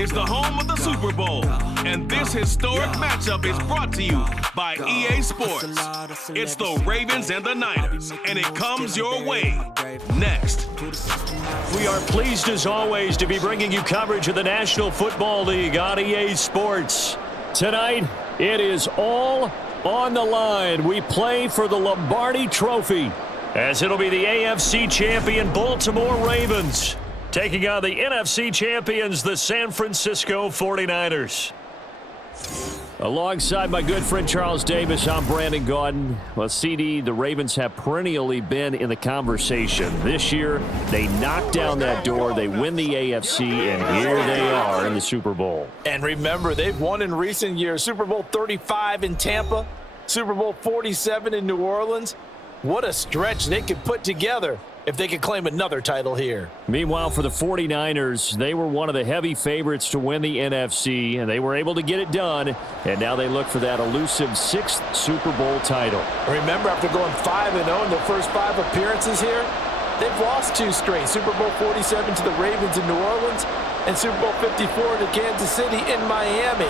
is the home of the Super Bowl, and this historic matchup is brought to you by EA Sports. It's the Ravens and the Niners, and it comes your way next. We are pleased, as always, to be bringing you coverage of the National Football League on EA Sports. Tonight, it is all on the line. We play for the Lombardi Trophy, as it'll be the AFC champion Baltimore Ravens taking on the NFC champions, the San Francisco 49ers. Alongside my good friend Charles Davis, I'm Brandon Gaudin. Well, CD, the Ravens have perennially been in the conversation. This year, they knock down that door, they win the AFC, and here they are in the Super Bowl. And remember, they've won in recent years. Super Bowl 35 in Tampa, Super Bowl 47 in New Orleans. What a stretch they could put together if they could claim another title here. Meanwhile, for the 49ers, they were one of the heavy favorites to win the NFC, and they were able to get it done, and now they look for that elusive 6th Super Bowl title. Remember, after going 5-0 in their first 5 appearances here, they've lost 2 straight. Super Bowl 47 to the Ravens in New Orleans, and Super Bowl 54 to Kansas City in Miami.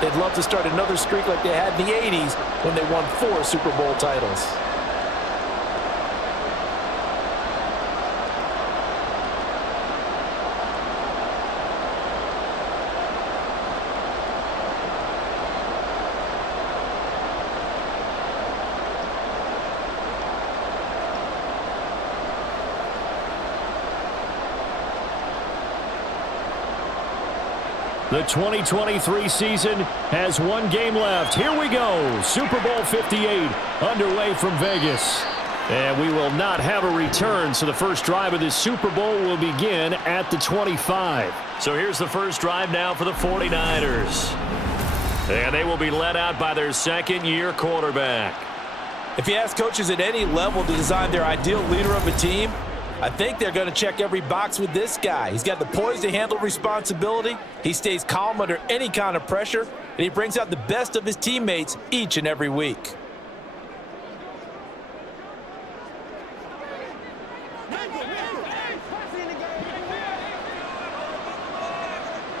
They'd love to start another streak like they had in the 80s when they won 4 Super Bowl titles. The 2023 season has 1 game left. Here we go. Super Bowl 58 underway from Vegas. And we will not have a return, so the first drive of this Super Bowl will begin at the 25. So here's the first drive now for the 49ers. And they will be led out by their second-year quarterback. If you ask coaches at any level to design their ideal leader of a team, I think they're going to check every box with this guy. He's got the poise to handle responsibility. He stays calm under any kind of pressure, and he brings out the best of his teammates each and every week.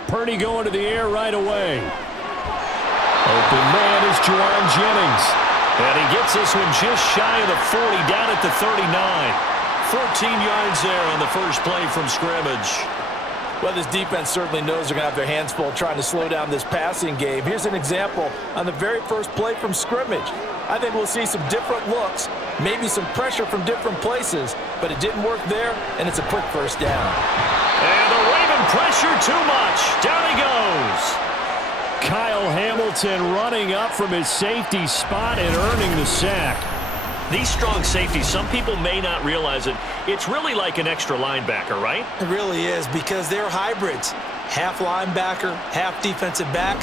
Purdy going to the air right away. Open man is Juwan Jennings. And he gets this one just shy of the 40, down at the 39. 14 yards there on the first play from scrimmage. Well, this defense certainly knows they're going to have their hands full trying to slow down this passing game. Here's an example on the very first play from scrimmage. I think we'll see some different looks, maybe some pressure from different places, but it didn't work there, and it's a quick first down. And the Raven pressure too much. Down he goes. Kyle Hamilton running up from his safety spot and earning the sack. These strong safeties, some people may not realize it. It's really like an extra linebacker, right? It really is, because they're hybrids. Half linebacker, half defensive back.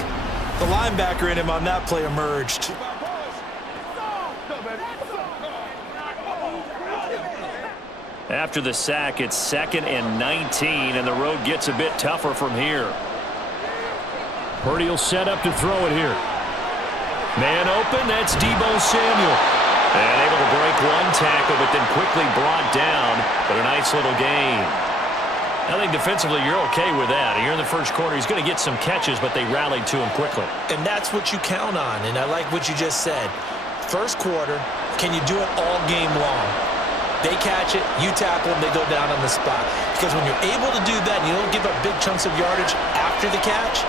The linebacker in him on that play emerged. After the sack, it's 2nd and 19, and the road gets a bit tougher from here. Purdy will set up to throw it here. Man open, that's Deebo Samuel. And able to break 1 tackle, but then quickly brought down. But a nice little gain. I think defensively you're okay with that. You're in the first quarter. He's going to get some catches, but they rallied to him quickly. And that's what you count on, and I like what you just said. First quarter, can you do it all game long? They catch it, you tackle them, they go down on the spot. Because when you're able to do that and you don't give up big chunks of yardage after the catch,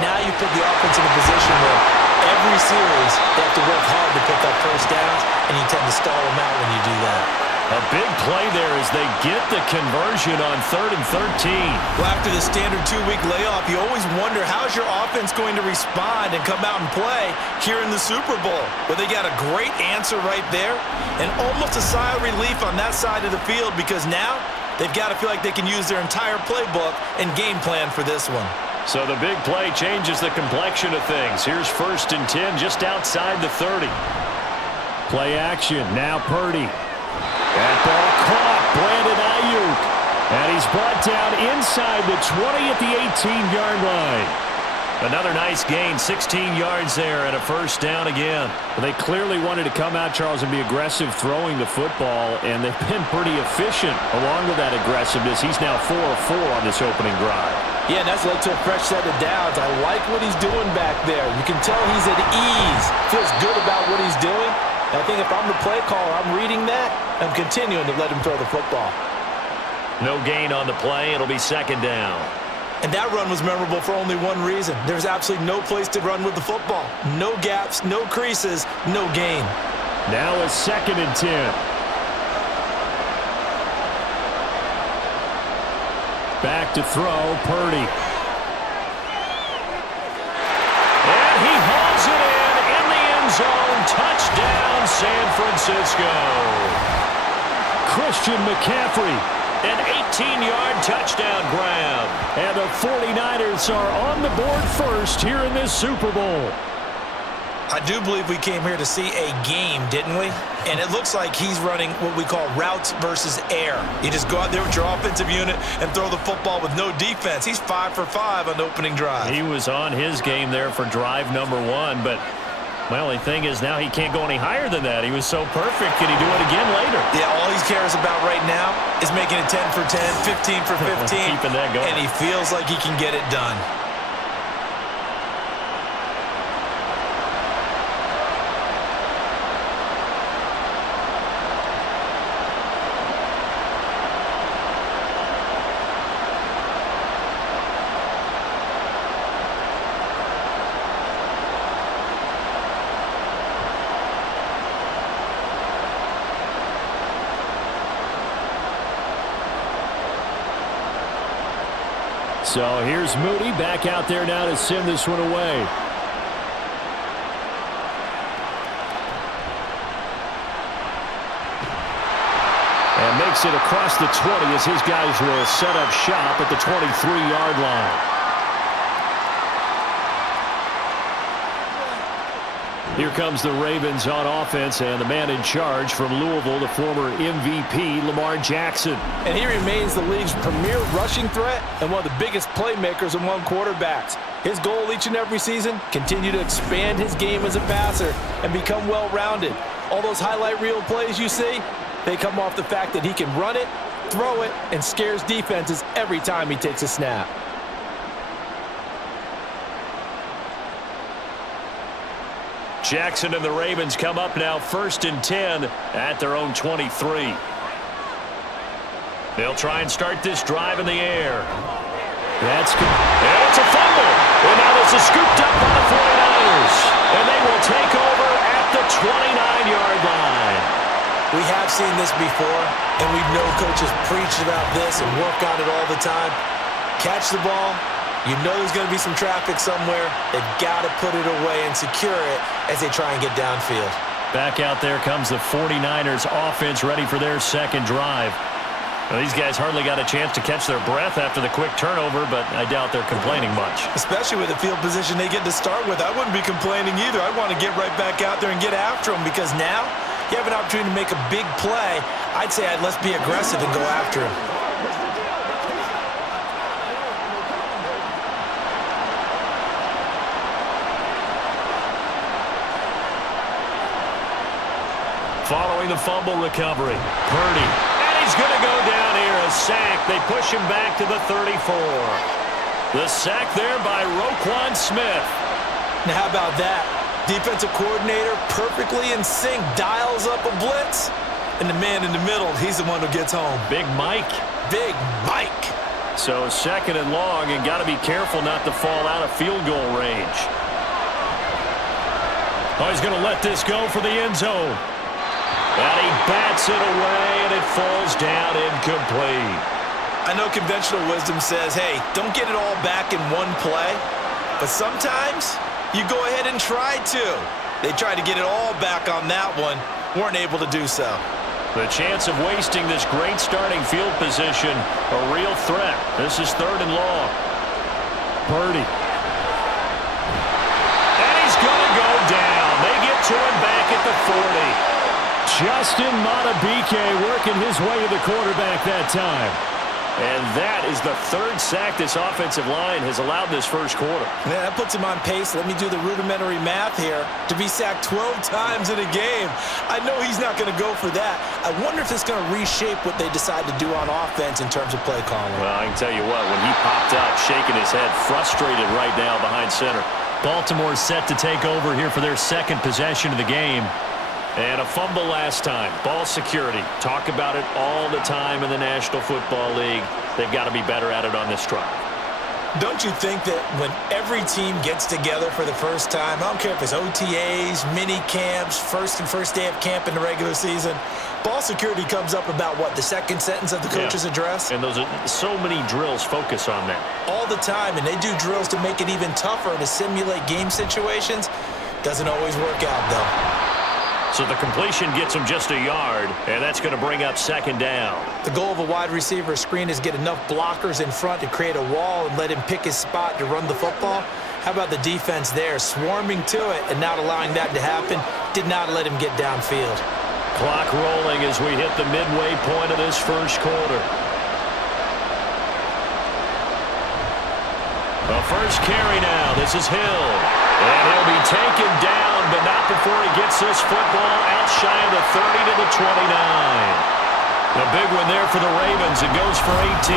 now you put the offense in a position where every series they have to work hard to pick up first downs, and you tend to stall them out when you do that. A big play there as they get the conversion on 3rd and 13. Well, after the standard 2-week layoff, you always wonder how's your offense going to respond and come out and play here in the Super Bowl. Well, they got a great answer right there, and almost a sigh of relief on that side of the field, because now they've got to feel like they can use their entire playbook and game plan for this one. So the big play changes the complexion of things. Here's 1st and 10 just outside the 30. Play action. Now Purdy. That ball caught. Brandon Ayuk. And he's brought down inside the 20 at the 18-yard line. Another nice gain, 16 yards there and a first down again. They clearly wanted to come out, Charles, and be aggressive throwing the football, and they've been pretty efficient along with that aggressiveness. He's now 4 of 4 on this opening drive. Yeah, and that's led to a fresh set of downs. I like what he's doing back there. You can tell he's at ease. Feels good about what he's doing. And I think if I'm the play caller, I'm reading that. I'm continuing to let him throw the football. No gain on the play. It'll be second down. And that run was memorable for only one reason. There's absolutely no place to run with the football. No gaps, no creases, no gain. Now a 2nd and 10. Back to throw, Purdy. And he hauls it in the end zone. Touchdown, San Francisco. Christian McCaffrey. An 18-yard touchdown grab. And the 49ers are on the board first here in this Super Bowl. I do believe we came here to see a game, didn't we? And it looks like he's running what we call routes versus air. You just go out there with your offensive unit and throw the football with no defense. He's 5 for 5 on the opening drive. He was on his game there for drive number 1, but well, the thing is now he can't go any higher than that. He was so perfect. Can he do it again later? Yeah, all he cares about right now is making it 10 for 10, 15 for 15. Keeping that going. And he feels like he can get it done. So here's Moody back out there now to send this one away. And makes it across the 20 as his guys will set up shop at the 23-yard line. Here comes the Ravens on offense, and the man in charge from Louisville, the former MVP, Lamar Jackson. And he remains the league's premier rushing threat and one of the biggest playmakers among quarterbacks. His goal each and every season, continue to expand his game as a passer and become well-rounded. All those highlight reel plays you see, they come off the fact that he can run it, throw it, and scares defenses every time he takes a snap. Jackson and the Ravens come up now 1st and 10 at their own 23. They'll try and start this drive in the air. That's good. And it's a fumble. And now this is scooped up by the 49ers. And they will take over at the 29-yard line. We have seen this before, and we know coaches preach about this and work on it all the time. Catch the ball. You know there's going to be some traffic somewhere. They've got to put it away and secure it as they try and get downfield. Back out there comes the 49ers offense ready for their second drive. Well, these guys hardly got a chance to catch their breath after the quick turnover, but I doubt they're complaining much. Especially with the field position they get to start with. I wouldn't be complaining either. I want to get right back out there and get after them because now you have an opportunity to make a big play. I'd say let's be aggressive and go after him. Following the fumble recovery, Purdy. And he's going to go down here, a sack. They push him back to the 34. The sack there by Roquan Smith. Now how about that? Defensive coordinator perfectly in sync, dials up a blitz. And the man in the middle, he's the one who gets home. Big Mike. Big Mike. So 2nd and long, and got to be careful not to fall out of field goal range. Oh, he's going to let this go for the end zone. And he bats it away, and it falls down incomplete. I know conventional wisdom says, hey, don't get it all back in one play. But sometimes you go ahead and try to. They tried to get it all back on that one. Weren't able to do so. The chance of wasting this great starting field position, a real threat. This is 3rd and long. Purdy. And he's going to go down. They get to him back at the 40. Justin Madubuike working his way to the quarterback that time. And that is the third sack this offensive line has allowed this first quarter. Man, that puts him on pace. Let me do the rudimentary math here. To be sacked 12 times in a game, I know he's not going to go for that. I wonder if it's going to reshape what they decide to do on offense in terms of play calling. Well, I can tell you what, when he popped up, shaking his head, frustrated right now behind center. Baltimore set to take over here for their second possession of the game. And a fumble last time. Ball security. Talk about it all the time in the National Football League. They've got to be better at it on this drive. Don't you think that when every team gets together for the first time, I don't care if it's OTAs, mini camps, first day of camp in the regular season, ball security comes up about, what, the second sentence of the coach's address? And those are so many drills focus on that. All the time, and they do drills to make it even tougher to simulate game situations. Doesn't always work out, though. So the completion gets him just a yard, and that's going to bring up second down. The goal of a wide receiver screen is get enough blockers in front to create a wall and let him pick his spot to run the football. How about the defense there, swarming to it and not allowing that to happen? Did not let him get downfield. Clock rolling as we hit the midway point of this first quarter. The first carry now. This is Hill. And he'll be taken down, but not before he gets this football out shy of the 30 to the 29. A big one there for the Ravens. It goes for 18.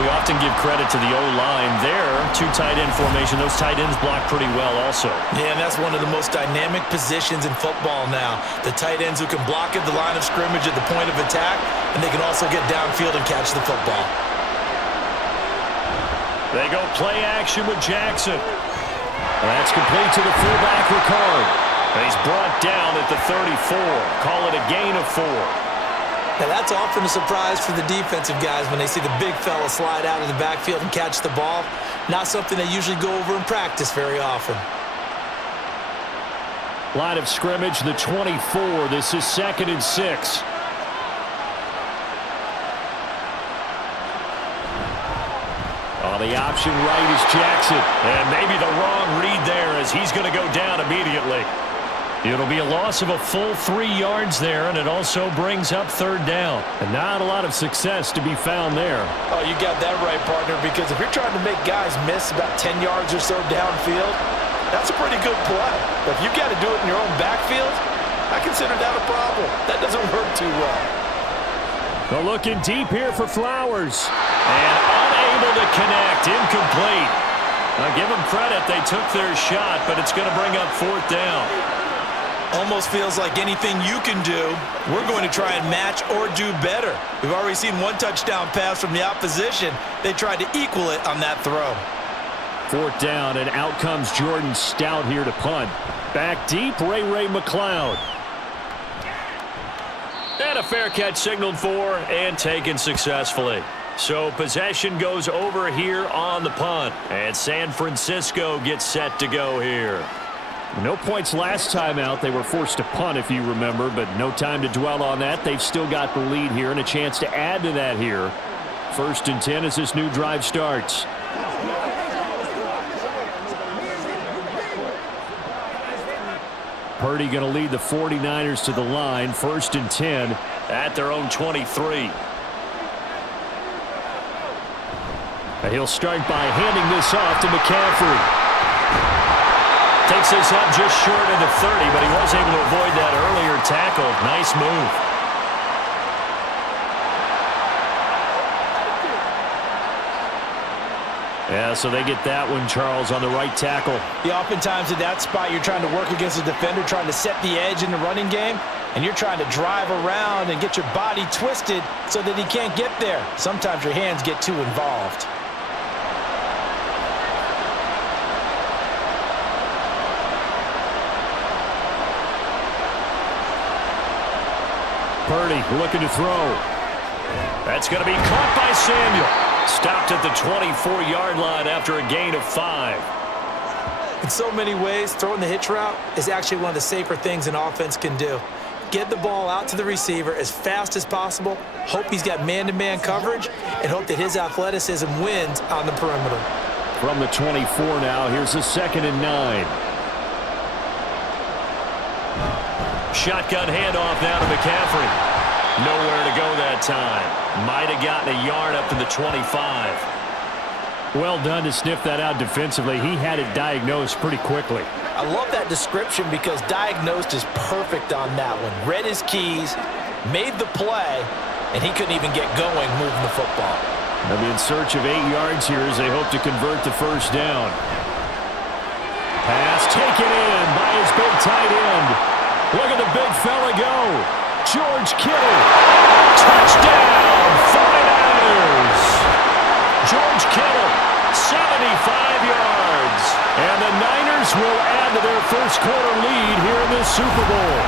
We often give credit to the O-line there. Two tight end formation. Those tight ends block pretty well also. Yeah, and that's one of the most dynamic positions in football now. The tight ends who can block at the line of scrimmage at the point of attack, and they can also get downfield and catch the football. They go play action with Jackson. That's complete to the fullback, Ricard. He's brought down at the 34. Call it a gain of 4. Now, that's often a surprise for the defensive guys when they see the big fella slide out of the backfield and catch the ball. Not something they usually go over in practice very often. Line of scrimmage, the 24. This is 2nd and 6. On the option right is Jackson. And maybe the wrong read there as he's going to go down immediately. It'll be a loss of a full 3 yards there, and it also brings up 3rd down. And not a lot of success to be found there. Oh, you got that right, partner, because if you're trying to make guys miss about 10 yards or so downfield, that's a pretty good play. But if you've got to do it in your own backfield, I consider that a problem. That doesn't work too well. They're looking deep here for Flowers. And unable to connect, incomplete. Now give them credit, they took their shot, but it's going to bring up 4th down. Almost feels like anything you can do, we're going to try and match or do better. We've already seen one touchdown pass from the opposition. They tried to equal it on that throw. 4th down, and out comes Jordan Stout here to punt. Back deep, Ray McLeod. And a fair catch signaled for and taken successfully. So possession goes over here on the punt. And San Francisco gets set to go here. No points last time out. They were forced to punt, if you remember, but no time to dwell on that. They've still got the lead here and a chance to add to that here. 1st and 10 as this new drive starts. Purdy going to lead the 49ers to the line. 1st and 10 at their own 23. He'll start by handing this off to McCaffrey. Takes this up just short of the 30, but he was able to avoid that earlier tackle. Nice move. Yeah, so they get that one, Charles, on the right tackle. Yeah, oftentimes in that spot, you're trying to work against a defender, trying to set the edge in the running game, and you're trying to drive around and get your body twisted so that he can't get there. Sometimes your hands get too involved. Purdy looking to throw. That's going to be caught by Samuel. Stopped at the 24-yard line after a gain of 5. In so many ways, throwing the hitch route is actually one of the safer things an offense can do. Get the ball out to the receiver as fast as possible, hope he's got man-to-man coverage, and hope that his athleticism wins on the perimeter. From the 24 now, here's a 2nd and 9. Shotgun handoff now to McCaffrey. Nowhere to go that time. Might have gotten a yard up to the 25. Well done to sniff that out defensively. He had it diagnosed pretty quickly. I love that description because diagnosed is perfect on that one. Read his keys, made the play, and he couldn't even get going moving the football. They'll be in search of 8 yards here as they hope to convert the first down. Pass taken in by his big tight end. Look at the big fella go. George Kittle. Touchdown, 49ers. George Kittle, 75 yards. And the Niners will add to their first quarter lead here in this Super Bowl.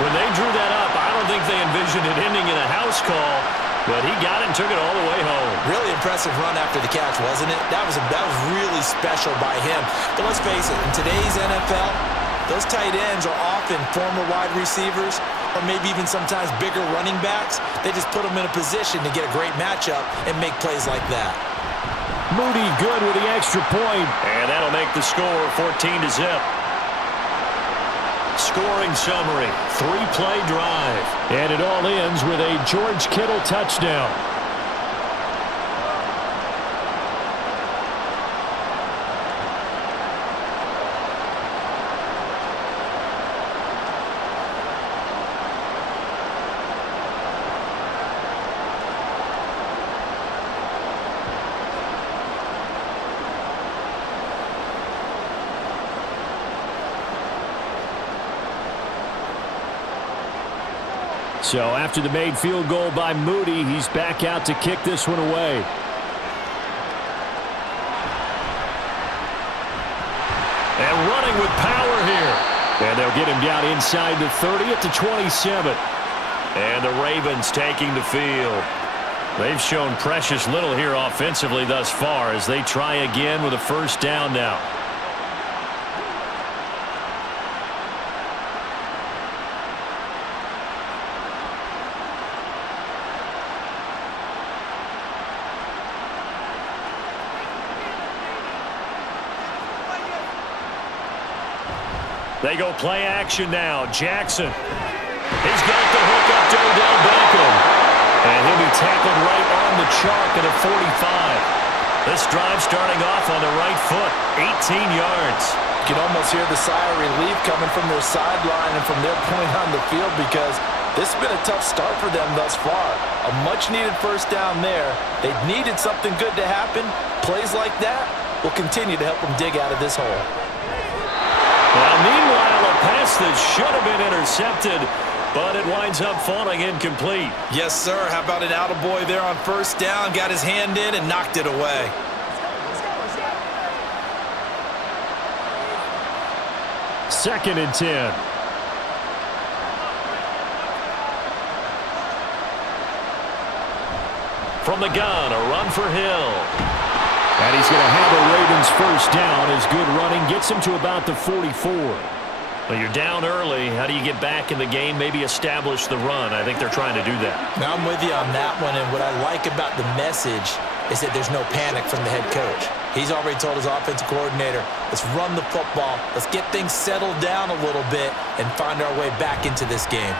When they drew that up, I don't think they envisioned it ending in a house call, but he got it and took it all the way home. Really impressive run after the catch, wasn't it? That was really special by him. But let's face it, in today's NFL, those tight ends are often former wide receivers or maybe even sometimes bigger running backs. They just put them in a position to get a great matchup and make plays like that. Moody good with the extra point. And that'll make the score 14-0. Scoring summary, 3-play drive. And it all ends with a George Kittle touchdown. So after the made field goal by Moody, he's back out to kick this one away. And running with power here. And they'll get him down inside the 30 at the 27. And the Ravens taking the field. They've shown precious little here offensively thus far as they try again with a first down now. They go play action now. Jackson. He's got the hook up to Odell Beckham. And he'll be tackled right on the chalk at a 45. This drive starting off on the right foot. 18 yards. You can almost hear the sigh of relief coming from their sideline and from their point on the field because this has been a tough start for them thus far. A much-needed first down there. They needed something good to happen. Plays like that will continue to help them dig out of this hole. Well, meanwhile, a pass that should have been intercepted, but it winds up falling incomplete. Yes, sir. How about an attaboy there on first down? Got his hand in and knocked it away. Second and 10. From the gun, a run for Hill. And he's going to have a Ravens first down as good running gets him to about the 44. Well, you're down early. How do you get back in the game, maybe establish the run? I think they're trying to do that. Now, I'm with you on that one, and what I like about the message is that there's no panic from the head coach. He's already told his offensive coordinator, let's run the football, let's get things settled down a little bit and find our way back into this game.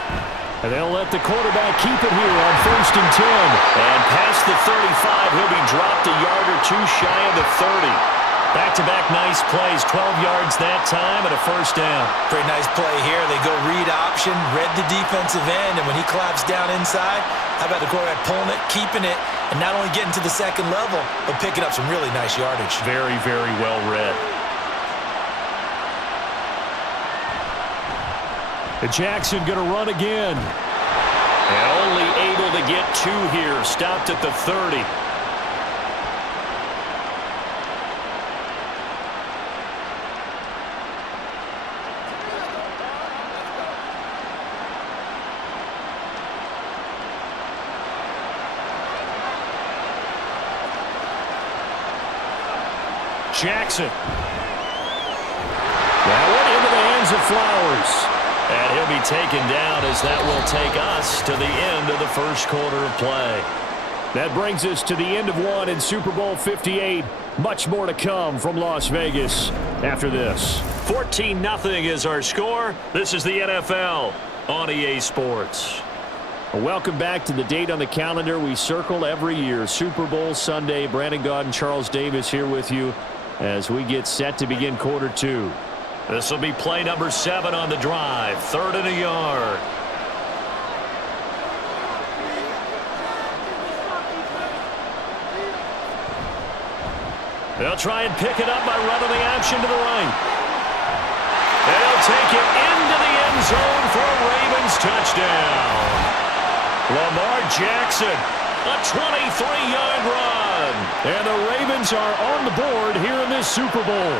And they'll let the quarterback keep it here on first and 10. And past the 35, he'll be dropped a yard or two shy of the 30. Back-to-back nice plays, 12 yards that time and a first down. Pretty nice play here. They go read option, read the defensive end, and when he claps down inside, how about the quarterback pulling it, keeping it, and not only getting to the second level, but picking up some really nice yardage. Very, very well read. And Jackson going to run again. And only able to get two here. Stopped at the 30. Jackson. That one into the hands of Flowers. And he'll be taken down as that will take us to the end of the first quarter of play. That brings us to the end of one in Super Bowl 58. Much more to come from Las Vegas after this. 14-0 is our score. This is the NFL on EA Sports. Welcome back to the date on the calendar we circle every year. Super Bowl Sunday. Brandon Gaud and Charles Davis here with you as we get set to begin quarter 2. This will be play number 7 on the drive. 3rd and a yard. They'll try and pick it up by running the action to the right. They'll take it into the end zone for a Ravens touchdown. Lamar Jackson, a 23-yard run. And the Ravens are on the board here in this Super Bowl.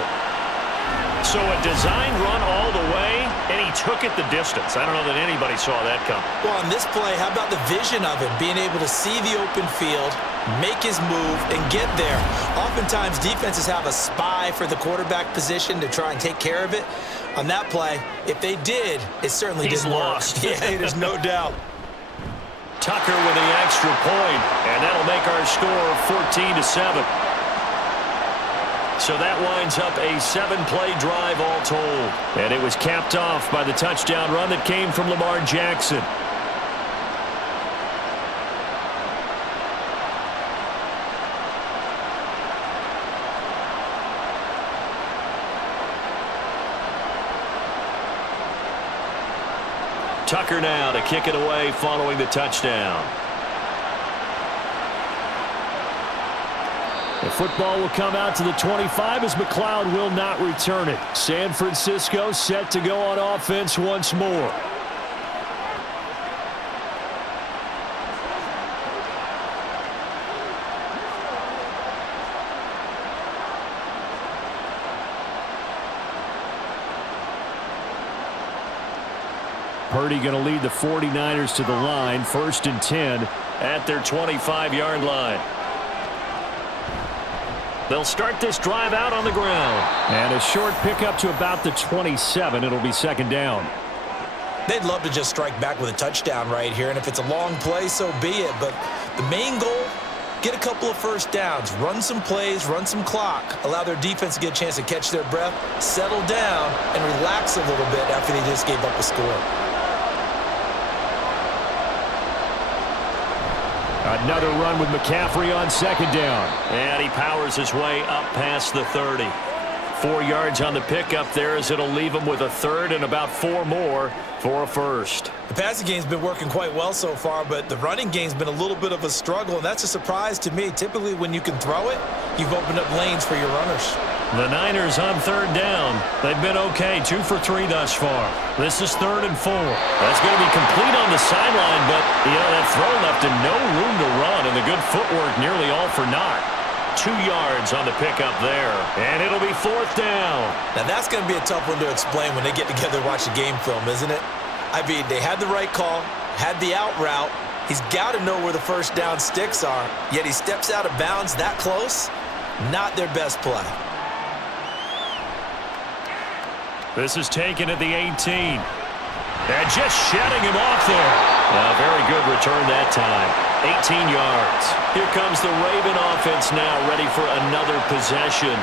So a designed run all the way, and he took it the distance. I don't know that anybody saw that coming. Well, on this play, how about the vision of him, being able to see the open field, make his move, and get there. Oftentimes, defenses have a spy for the quarterback position to try and take care of it. On that play, if they did, it certainly didn't work. Yeah, there's no doubt. Tucker with the extra point, and that'll make our score 14-7. So that winds up a 7-play drive all told. And it was capped off by the touchdown run that came from Lamar Jackson. Tucker now to kick it away following the touchdown. The football will come out to the 25 as McLeod will not return it. San Francisco set to go on offense once more. Purdy going to lead the 49ers to the line. 1st and 10 at their 25-yard line. They'll start this drive out on the ground. And a short pickup to about the 27. It'll be 2nd down. They'd love to just strike back with a touchdown right here, and if it's a long play, so be it. But the main goal, get a couple of first downs, run some plays, run some clock, allow their defense to get a chance to catch their breath, settle down, and relax a little bit after they just gave up a score. Another run with McCaffrey on 2nd down. And he powers his way up past the 30. 4 yards on the pickup there as it'll leave him with a 3rd and about 4 more for a 1st. The passing game's been working quite well so far, but the running game's been a little bit of a struggle, and that's a surprise to me. Typically, when you can throw it, you've opened up lanes for your runners. The Niners on 3rd down. They've been okay, 2 for 3 thus far. This is 3rd and 4. That's going to be complete on the sideline, but, that throw left him no room to run, and the good footwork nearly all for naught. 2 yards on the pickup there, and it'll be 4th down. Now, that's going to be a tough one to explain when they get together and watch the game film, isn't it? I mean, they had the right call, had the out route. He's got to know where the first down sticks are, yet he steps out of bounds that close. Not their best play. This is taken at the 18. And just shedding him off there. A very good return that time. 18 yards. Here comes the Raven offense now, ready for another possession.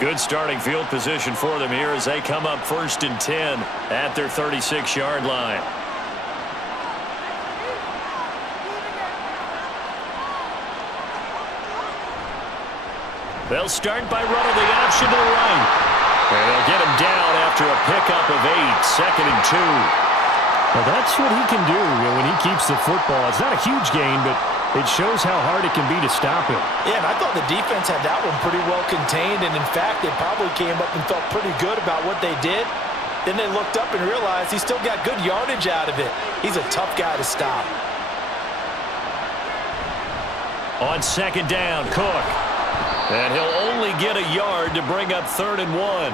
Good starting field position for them here as they come up 1st and 10 at their 36-yard line. They'll start by running the option to the right. And they'll get him down after a pickup of 8, 2nd and 2. Well, that's what he can do when he keeps the football. It's not a huge gain, but it shows how hard it can be to stop him. Yeah, and I thought the defense had that one pretty well contained, and in fact, they probably came up and felt pretty good about what they did. Then they looked up and realized he still got good yardage out of it. He's a tough guy to stop. On 2nd down, Cook. And he'll only get a yard to bring up 3rd and 1.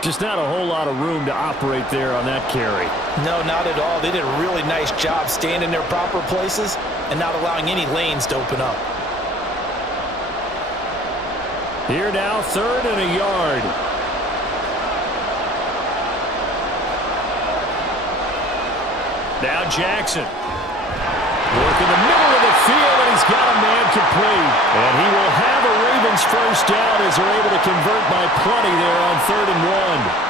Just not a whole lot of room to operate there on that carry. No, not at all. They did a really nice job staying in their proper places and not allowing any lanes to open up. Here now, 3rd and a yard. Now Jackson. Work in the middle of the field, and he's got a man complete. And he will have a Ravens first down as they're able to convert by plenty there on 3rd and 1.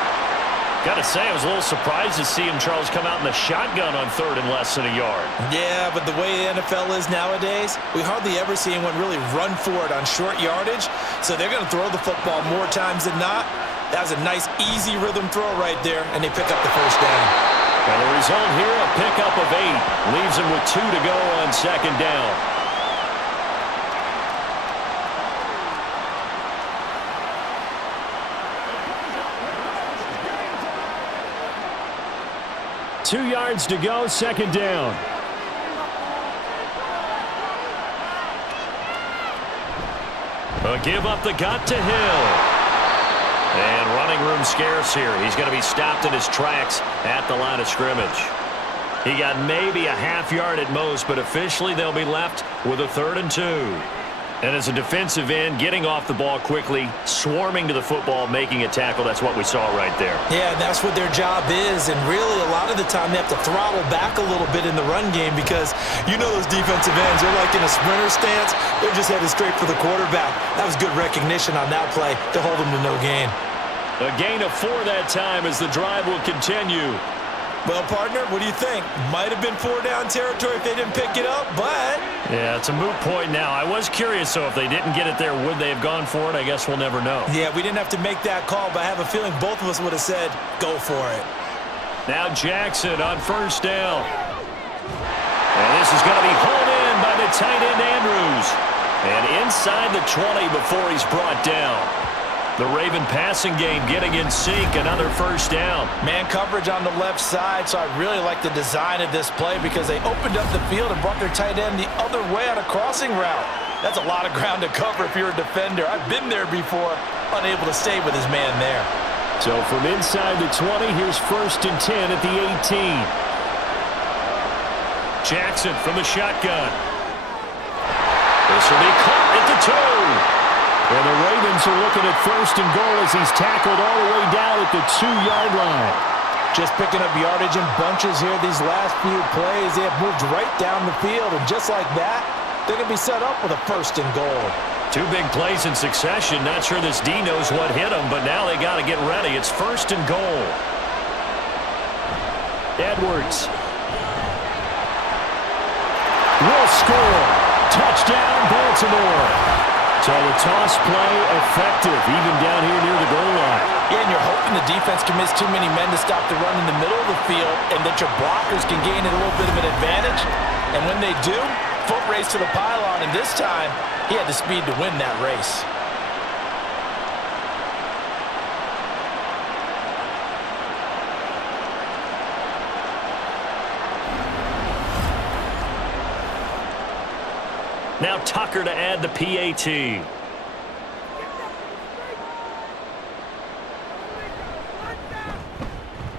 Got to say, I was a little surprised to see him, Charles, come out in the shotgun on 3rd and less than a yard. Yeah, but the way the NFL is nowadays, we hardly ever see anyone really run for it on short yardage. So they're going to throw the football more times than not. That was a nice, easy rhythm throw right there, and they pick up the first down. And the result here, a pickup of 8. Leaves him with 2 to go on 2nd down. Two yards to go, 2nd down. A give up the gut to Hill. And running room scarce here. He's going to be stopped in his tracks at the line of scrimmage. He got maybe a half yard at most, but officially they'll be left with a 3rd and 2. And as a defensive end, getting off the ball quickly, swarming to the football, making a tackle, that's what we saw right there. Yeah, that's what their job is, and really a lot of the time they have to throttle back a little bit in the run game because you know those defensive ends, they're like in a sprinter stance. They're just headed straight for the quarterback. That was good recognition on that play to hold them to no gain. A gain of 4 that time as the drive will continue. Well, partner, what do you think? Might have been 4-down territory if they didn't pick it up, but... Yeah, it's a moot point now. I was curious, so if they didn't get it there, would they have gone for it? I guess we'll never know. Yeah, we didn't have to make that call, but I have a feeling both of us would have said, go for it. Now Jackson on 1st down. And this is going to be hauled in by the tight end Andrews. And inside the 20 before he's brought down. The Raven passing game getting in sync, another 1st down. Man coverage on the left side, so I really like the design of this play because they opened up the field and brought their tight end the other way on a crossing route. That's a lot of ground to cover if you're a defender. I've been there before, unable to stay with his man there. So from inside the 20, here's 1st and 10 at the 18. Jackson from the shotgun. This will be caught at the 2. And the Ravens are looking at 1st and goal as he's tackled all the way down at the 2-yard line. Just picking up yardage in bunches here these last few plays. They have moved right down the field, and just like that, they're going to be set up with a 1st and goal. 2 big plays in succession. Not sure this D knows what hit him, but now they got to get ready. It's 1st and goal. Edwards will score. Touchdown, Baltimore. So the toss play effective, even down here near the goal line. Yeah, and you're hoping the defense can miss too many men to stop the run in the middle of the field and that your blockers can gain a little bit of an advantage. And when they do, foot race to the pylon, and this time, he had the speed to win that race. Now Tucker to add the PAT.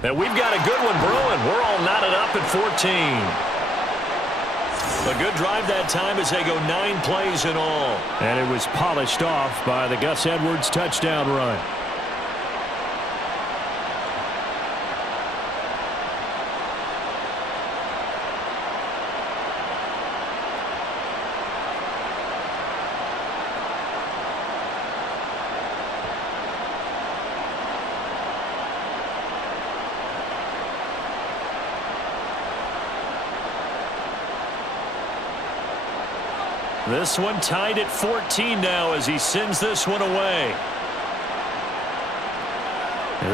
And we've got a good one brewing. We're all knotted up at 14. A good drive that time as they go 9 plays in all. And it was polished off by the Gus Edwards touchdown run. This one tied at 14 now as he sends this one away.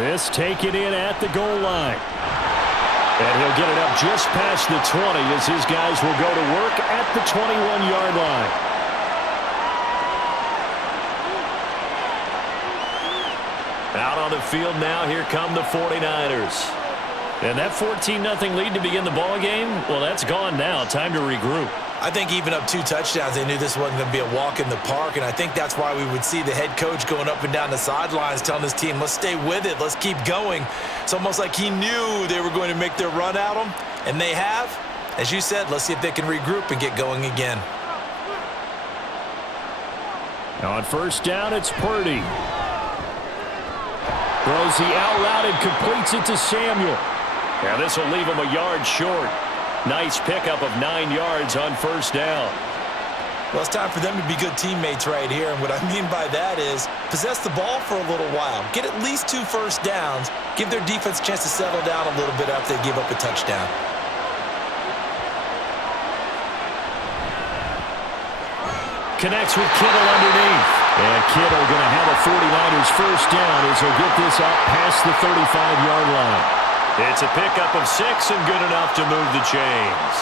This taken in at the goal line. And he'll get it up just past the 20 as his guys will go to work at the 21-yard line. Out on the field now, here come the 49ers. And that 14-0 lead to begin the ball game, well, that's gone now. Time to regroup. I think even up 2 touchdowns, they knew this wasn't going to be a walk in the park, and I think that's why we would see the head coach going up and down the sidelines telling his team, let's stay with it, let's keep going. It's almost like he knew they were going to make their run at him, and they have. As you said, let's see if they can regroup and get going again. On 1st down, it's Purdy. Throws the out route and completes it to Samuel. Now this will leave him a yard short. Nice pickup of 9 yards on first down. Well, it's time for them to be good teammates right here, and what I mean by that is possess the ball for a little while, get at least 2 first downs, give their defense a chance to settle down a little bit after they give up a touchdown. Connects with Kittle underneath. And Kittle going to have a 49ers first down as he'll get this up past the 35-yard line. It's a pickup of 6 and good enough to move the chains.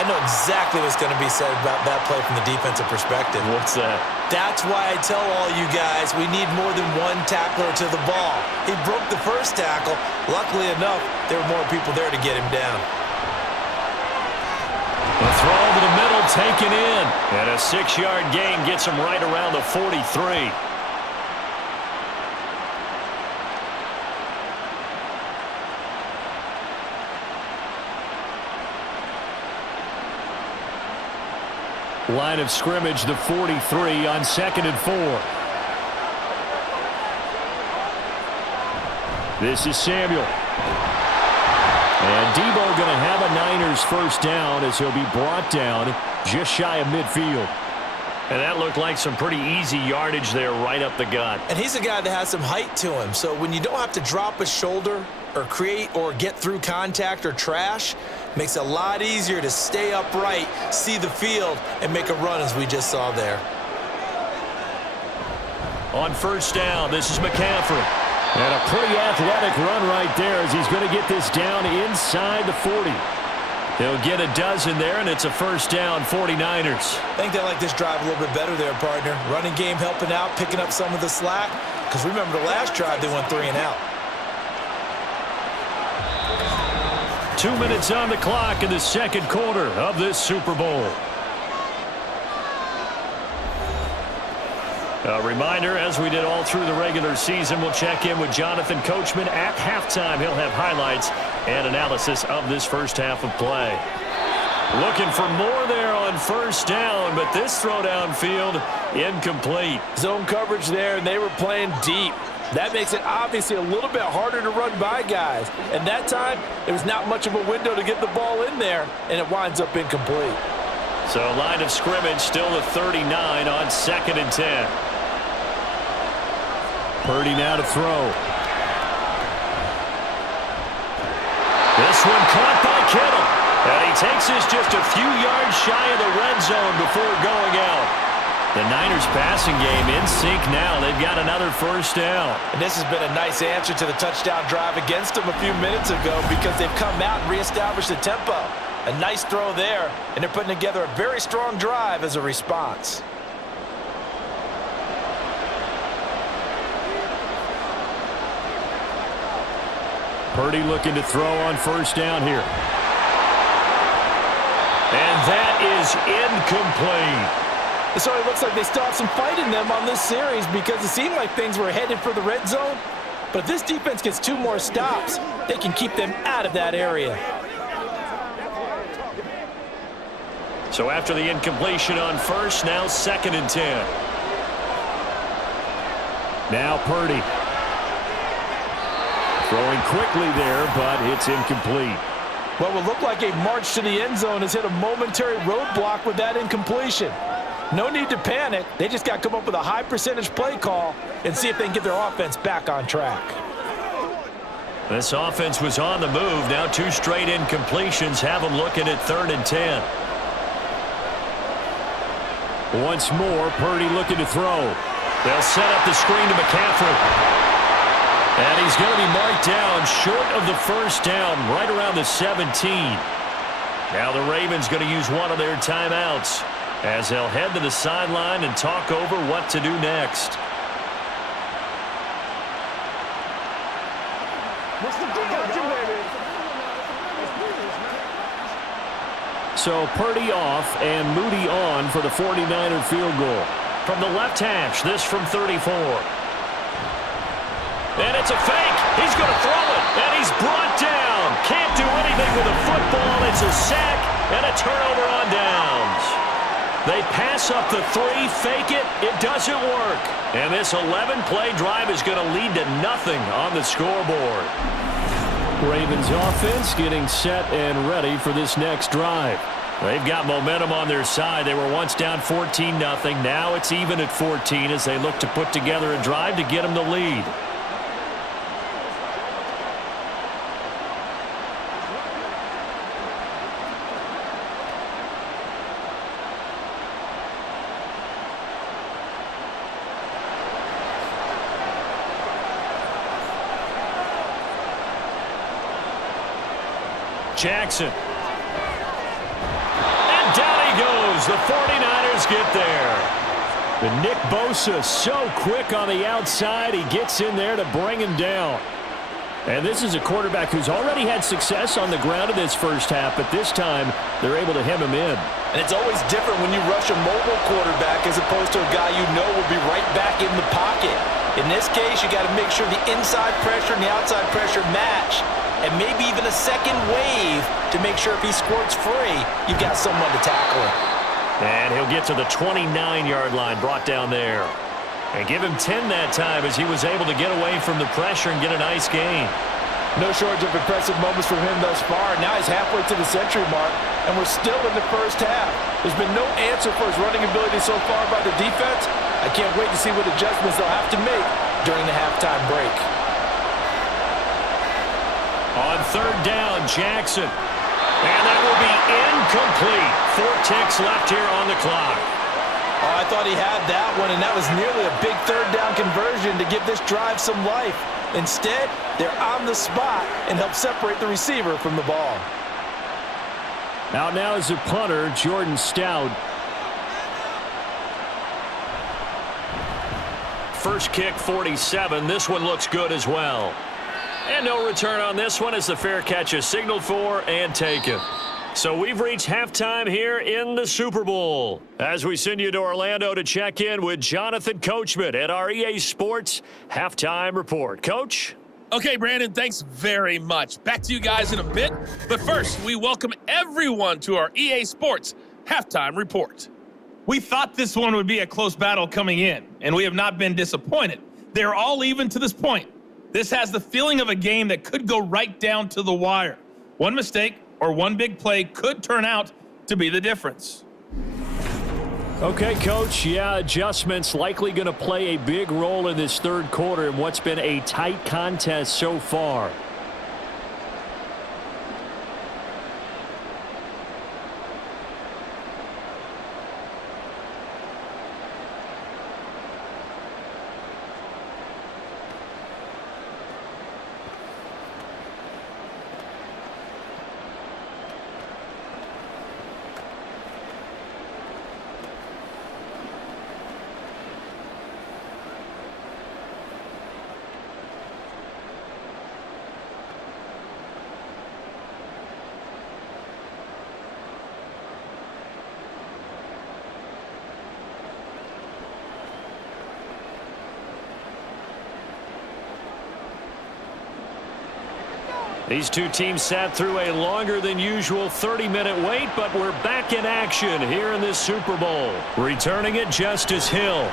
I know exactly what's going to be said about that play from the defensive perspective. What's that? That's why I tell all you guys we need more than one tackler to the ball. He broke the first tackle. Luckily enough, there were more people there to get him down. The throw over the middle taken in. And a 6-yard gain gets him right around the 43. Line of scrimmage, the 43 on 2nd and 4. This is Samuel. And Debo going to have a Niners first down as he'll be brought down just shy of midfield. And that looked like some pretty easy yardage there right up the gut. And he's a guy that has some height to him, so when you don't have to drop a shoulder or create or get through contact or trash, makes it a lot easier to stay upright, see the field, and make a run as we just saw there. On first down, this is McCaffrey. And a pretty athletic run right there as he's going to get this down inside the 40. He'll get a dozen there, and it's a first down, 49ers. I think they like this drive a little bit better there, partner. Running game helping out, picking up some of the slack. Because remember the last drive, they went 3 and out. 2 minutes on the clock in the second quarter of this Super Bowl. A reminder, as we did all through the regular season, we'll check in with Jonathan Coachman at halftime. He'll have highlights and analysis of this first half of play. Looking for more there on first down, but this throw downfield incomplete. Zone coverage there, and they were playing deep. That makes it obviously a little bit harder to run by guys. And that time, there was not much of a window to get the ball in there, and it winds up incomplete. So line of scrimmage still the 39 on 2nd and 10. Purdy now to throw. This one caught by Kittle. And he takes this just a few yards shy of the red zone before going out. The Niners passing game in sync now. They've got another first down. And this has been a nice answer to the touchdown drive against them a few minutes ago because they've come out and reestablished the tempo. A nice throw there, and they're putting together a very strong drive as a response. Purdy looking to throw on first down here. And that is incomplete. It sort of looks like they still have some fight in them on this series because it seemed like things were headed for the red zone. But if this defense gets 2 more stops, they can keep them out of that area. So after the incompletion on first, now 2nd and 10. Now Purdy. Throwing quickly there, but it's incomplete. What will look like a march to the end zone has hit a momentary roadblock with that incompletion. No need to panic. They just got to come up with a high percentage play call and see if they can get their offense back on track. This offense was on the move. Now 2 straight incompletions have them looking at 3rd and 10. Once more, Purdy looking to throw. They'll set up the screen to McCaffrey. And he's going to be marked down short of the first down, right around the 17. Now the Ravens going to use one of their timeouts as they'll head to the sideline and talk over what to do next. So Purdy off and Moody on for the 49er field goal. From the left hash, this from 34. And it's a fake. He's going to throw it. And he's brought down. Can't do anything with a football. It's a sack and a turnover on downs. They pass up the 3, fake it. It doesn't work. And this 11-play drive is going to lead to nothing on the scoreboard. Ravens offense getting set and ready for this next drive. They've got momentum on their side. They were once down 14-0. Now it's even at 14 as they look to put together a drive to get them the lead. Jackson. And down he goes. The 49ers get there. And Nick Bosa so quick on the outside. He gets in there to bring him down. And this is a quarterback who's already had success on the ground in this first half, but this time they're able to hem him in. And it's always different when you rush a mobile quarterback as opposed to a guy you know will be right back in the pocket. In this case, you got to make sure the inside pressure and the outside pressure match. And maybe even a second wave to make sure if he squirts free, you've got someone to tackle him. And he'll get to the 29-yard line, brought down there. And give him 10 that time as he was able to get away from the pressure and get a nice gain. No shortage of impressive moments from him thus far. Now he's halfway to the century mark, and we're still in the first half. There's been no answer for his running ability so far by the defense. I can't wait to see what adjustments they'll have to make during the halftime break. On third down, Jackson. And that will be incomplete. 4 ticks left here on the clock. Oh, I thought he had that one, and that was nearly a big third down conversion to give this drive some life. Instead, they're on the spot and help separate the receiver from the ball. Out now is a punter, Jordan Stout. First kick, 47. This one looks good as well. And no return on this one as the fair catch is signaled for and taken. So we've reached halftime here in the Super Bowl. As we send you to Orlando to check in with Jonathan Coachman at our EA Sports Halftime Report. Coach? Okay, Brandon, thanks very much. Back to you guys in a bit. But first, we welcome everyone to our EA Sports Halftime Report. We thought this one would be a close battle coming in, and we have not been disappointed. They're all even to this point. This has the feeling of a game that could go right down to the wire. One mistake or one big play could turn out to be the difference. Okay, Coach. Yeah, adjustments likely going to play a big role in this third quarter in what's been a tight contest so far. These two teams sat through a longer than usual 30-minute wait, but we're back in action here in this Super Bowl. Returning it, Justice Hill.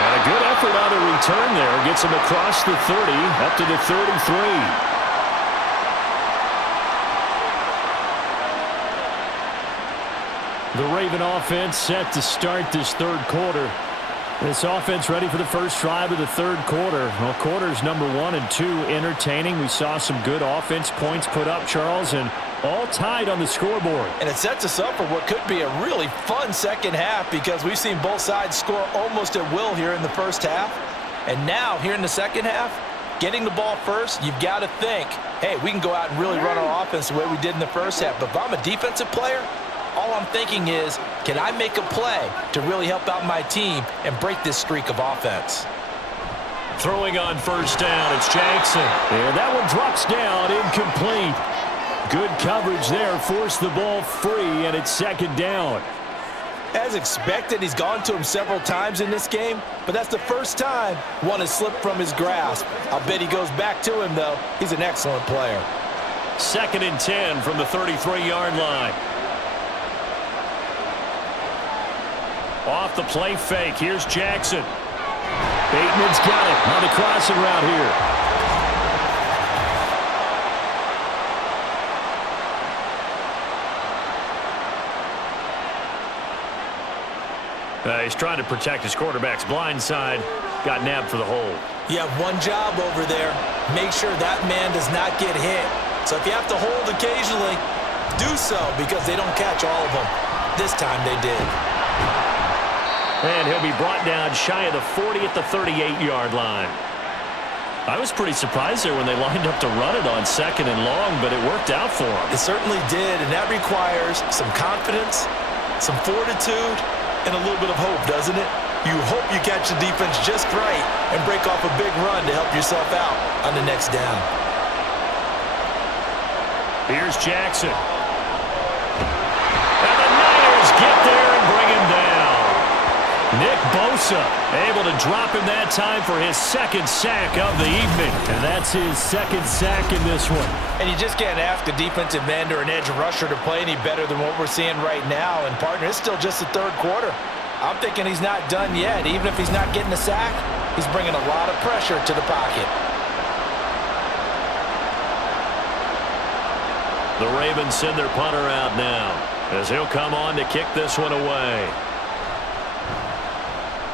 And a good effort on the return there. Gets him across the 30, up to the 33. The Raven offense set to start this third quarter. This offense ready for the first drive of the third quarter. Well, quarters number 1 and 2 entertaining. We saw some good offense points put up, Charles, and all tied on the scoreboard. And it sets us up for what could be a really fun second half because we've seen both sides score almost at will here in the first half. And now, here in the second half, getting the ball first, you've got to think, hey, we can go out and really run our offense the way we did in the first half. But if I'm a defensive player, all I'm thinking is, can I make a play to really help out my team and break this streak of offense? Throwing on first down, it's Jackson. And that one drops down, incomplete. Good coverage there, forced the ball free, and it's second down. As expected, he's gone to him several times in this game, but that's the first time one has slipped from his grasp. I'll bet he goes back to him, though. He's an excellent player. Second and 10 from the 33-yard line. Off the play fake, here's Jackson. Bateman's got it on the crossing route here. He's trying to protect his quarterback's blind side. Got nabbed for the hold. You have one job over there. Make sure that man does not get hit. So if you have to hold occasionally, do so, because they don't catch all of them. This time they did. And he'll be brought down shy of the 40 at the 38-yard line. I was pretty surprised there when they lined up to run it on 2nd and long, but it worked out for them. It certainly did, and that requires some confidence, some fortitude, and a little bit of hope, doesn't it? You hope you catch the defense just right and break off a big run to help yourself out on the next down. Here's Jackson. And the Niners get there and bring him down. Nick Bosa able to drop him that time for his 2nd sack of the evening. And that's his 2nd sack in this one. And you just can't ask a defensive end or an edge rusher to play any better than what we're seeing right now. And, partner, it's still just the 3rd quarter. I'm thinking he's not done yet. Even if he's not getting a sack, he's bringing a lot of pressure to the pocket. The Ravens send their punter out now as he'll come on to kick this one away.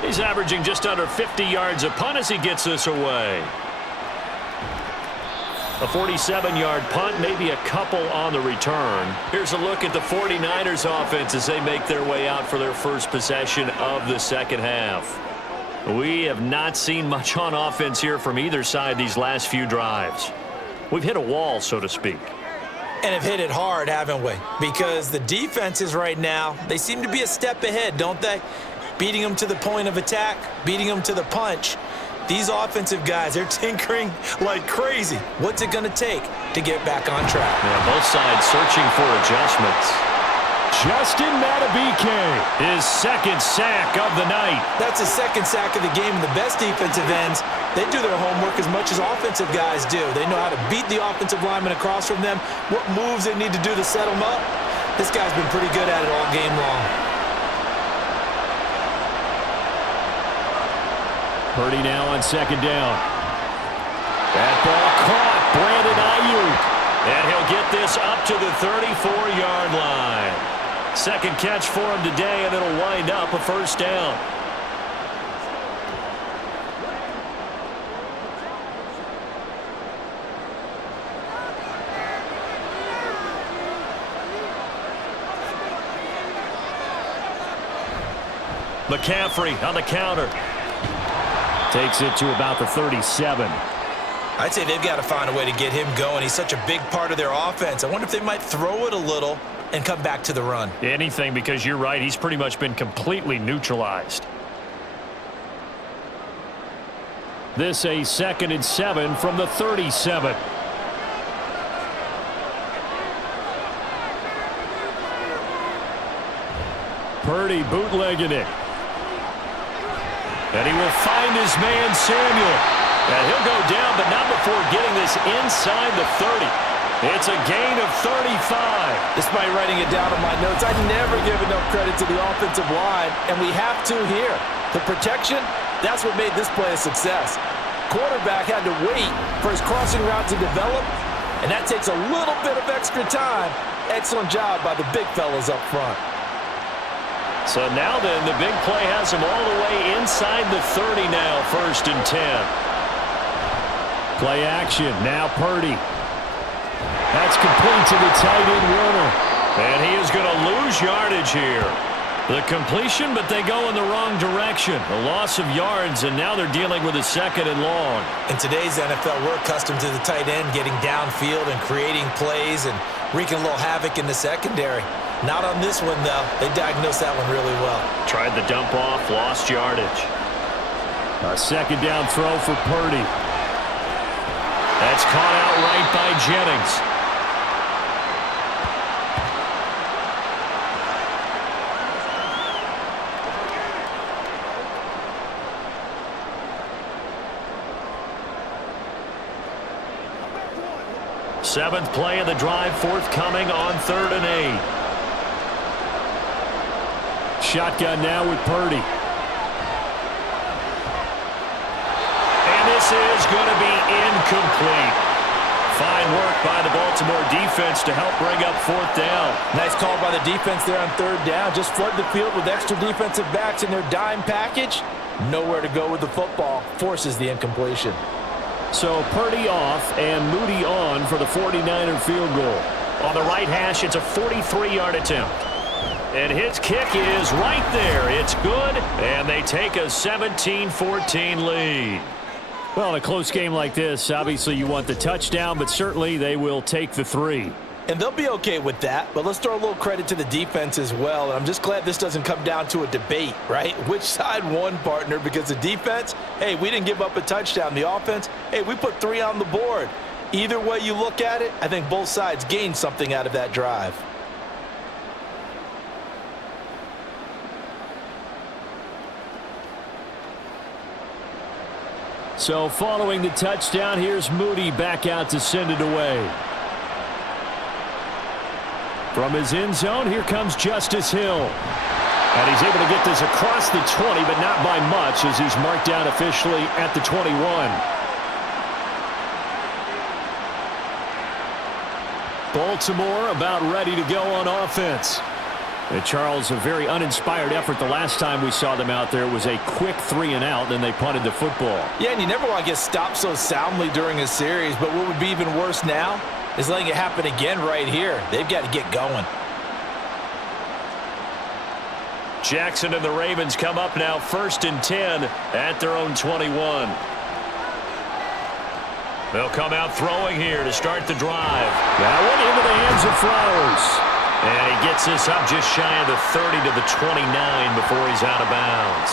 He's averaging just under 50 yards a punt as he gets this away. A 47-yard punt, maybe a couple on the return. Here's a look at the 49ers offense as they make their way out for their first possession of the 2nd half. We have not seen much on offense here from either side these last few drives. We've hit a wall, so to speak. And have hit it hard, haven't we? Because the defenses right now, they seem to be a step ahead, don't they? Beating them to the point of attack, beating them to the punch. These offensive guys, they're tinkering like crazy. What's it going to take to get back on track? Yeah, both sides searching for adjustments. Justin Madubuike, his 2nd sack of the night. That's his 2nd sack of the game. And the best defensive ends, they do their homework as much as offensive guys do. They know how to beat the offensive lineman across from them, what moves they need to do to set them up. This guy's been pretty good at it all game long. Purdy now on 2nd down. That ball caught. Brandon Ayuk. And he'll get this up to the 34-yard line. 2nd catch for him today, and it'll wind up a 1st down. McCaffrey on the counter. Takes it to about the 37. I'd say they've got to find a way to get him going. He's such a big part of their offense. I wonder if they might throw it a little and come back to the run. Anything, because you're right. He's pretty much been completely neutralized. This a 2nd and 7 from the 37. Purdy bootlegging it. And he will find his man, Samuel. And he'll go down, but not before getting this inside the 30. It's a gain of 35. Despite writing it down on my notes, I never give enough credit to the offensive line, and we have to here. The protection, that's what made this play a success. Quarterback had to wait for his crossing route to develop, and that takes a little bit of extra time. Excellent job by the big fellas up front. So now then, the big play has him all the way inside the 30 now, 1st and 10. Play action, now Purdy. That's complete to the tight end Warner. And he is going to lose yardage here. The completion, but they go in the wrong direction. A loss of yards, and now they're dealing with a 2nd and long. In today's NFL, we're accustomed to the tight end getting downfield and creating plays and wreaking a little havoc in the secondary. Not on this one, though. They diagnosed that one really well. Tried the dump off, lost yardage. A 2nd down throw for Purdy. That's caught out right by Jennings. Seventh play of the drive forthcoming on 3rd and 8. Shotgun now with Purdy. And this is going to be incomplete. Fine work by the Baltimore defense to help bring up 4th down. Nice call by the defense there on 3rd down. Just flood the field with extra defensive backs in their dime package. Nowhere to go with the football. Forces the incompletion. So Purdy off and Moody on for the 49er field goal. On the right hash, it's a 43-yard attempt. And his kick is right there. It's good, and they take a 17-14 lead. Well, in a close game like this, obviously you want the touchdown, but certainly they will take the 3. And they'll be okay with that, but let's throw a little credit to the defense as well. And I'm just glad this doesn't come down to a debate, right? Which side won, partner? Because the defense, hey, we didn't give up a touchdown. The offense, hey, we put 3 on the board. Either way you look at it, I think both sides gained something out of that drive. So following the touchdown, here's Moody back out to send it away. From his end zone, here comes Justice Hill. And he's able to get this across the 20, but not by much as he's marked down officially at the 21. Baltimore about ready to go on offense. And Charles, a very uninspired effort the last time we saw them out there. It was a quick 3-and-out, then they punted the football. Yeah, and you never want to get stopped so soundly during a series, but what would be even worse now is letting it happen again right here. They've got to get going. Jackson and the Ravens come up now 1st and 10 at their own 21. They'll come out throwing here to start the drive. That one into the hands of Flowers. And he gets this up just shy of the 30 to the 29 before he's out of bounds.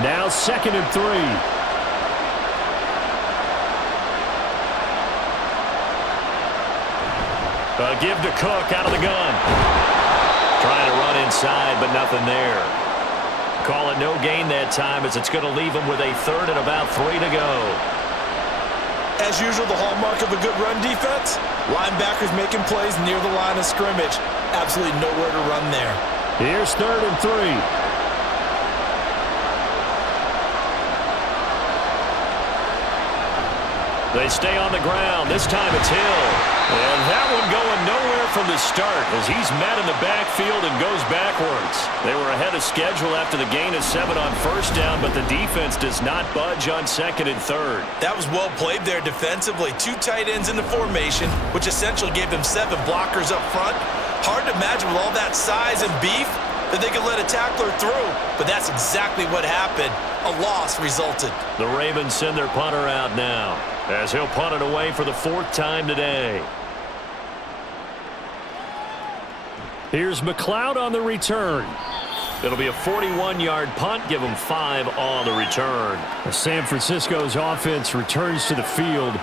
Now 2nd and 3. A give to Cook out of the gun. Trying to run inside, but nothing there. Call it no gain that time as it's going to leave him with a 3rd and about 3 to go. As usual, the hallmark of a good run defense, linebackers making plays near the line of scrimmage. Absolutely nowhere to run there. Here's 3rd and 3. They stay on the ground. This time it's Hill. And that one going nowhere from the start as he's met in the backfield and goes backwards. They were ahead of schedule after the gain of 7 on 1st down, but the defense does not budge on 2nd and 3rd. That was well played there defensively. 2 tight ends in the formation, which essentially gave them 7 blockers up front. Hard to imagine with all that size and beef that they could let a tackler through, but that's exactly what happened. A loss resulted. The Ravens send their punter out now as he'll punt it away for the 4th time today. Here's McLeod on the return. It'll be a 41-yard punt, give them 5 on the return. San Francisco's offense returns to the field.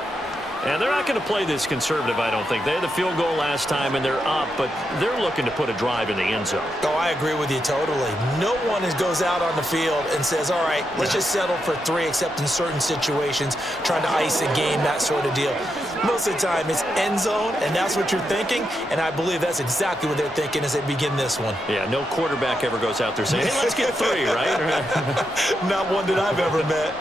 And they're not going to play this conservative, I don't think. They had the field goal last time, and they're up, but they're looking to put a drive in the end zone. Oh, I agree with you totally. No one goes out on the field and says, all right, let's just settle for 3, except in certain situations, trying to ice a game, that sort of deal. Most of the time, it's end zone, and that's what you're thinking, and I believe that's exactly what they're thinking as they begin this one. Yeah, no quarterback ever goes out there saying, hey, let's get 3, right? Not one that I've ever met.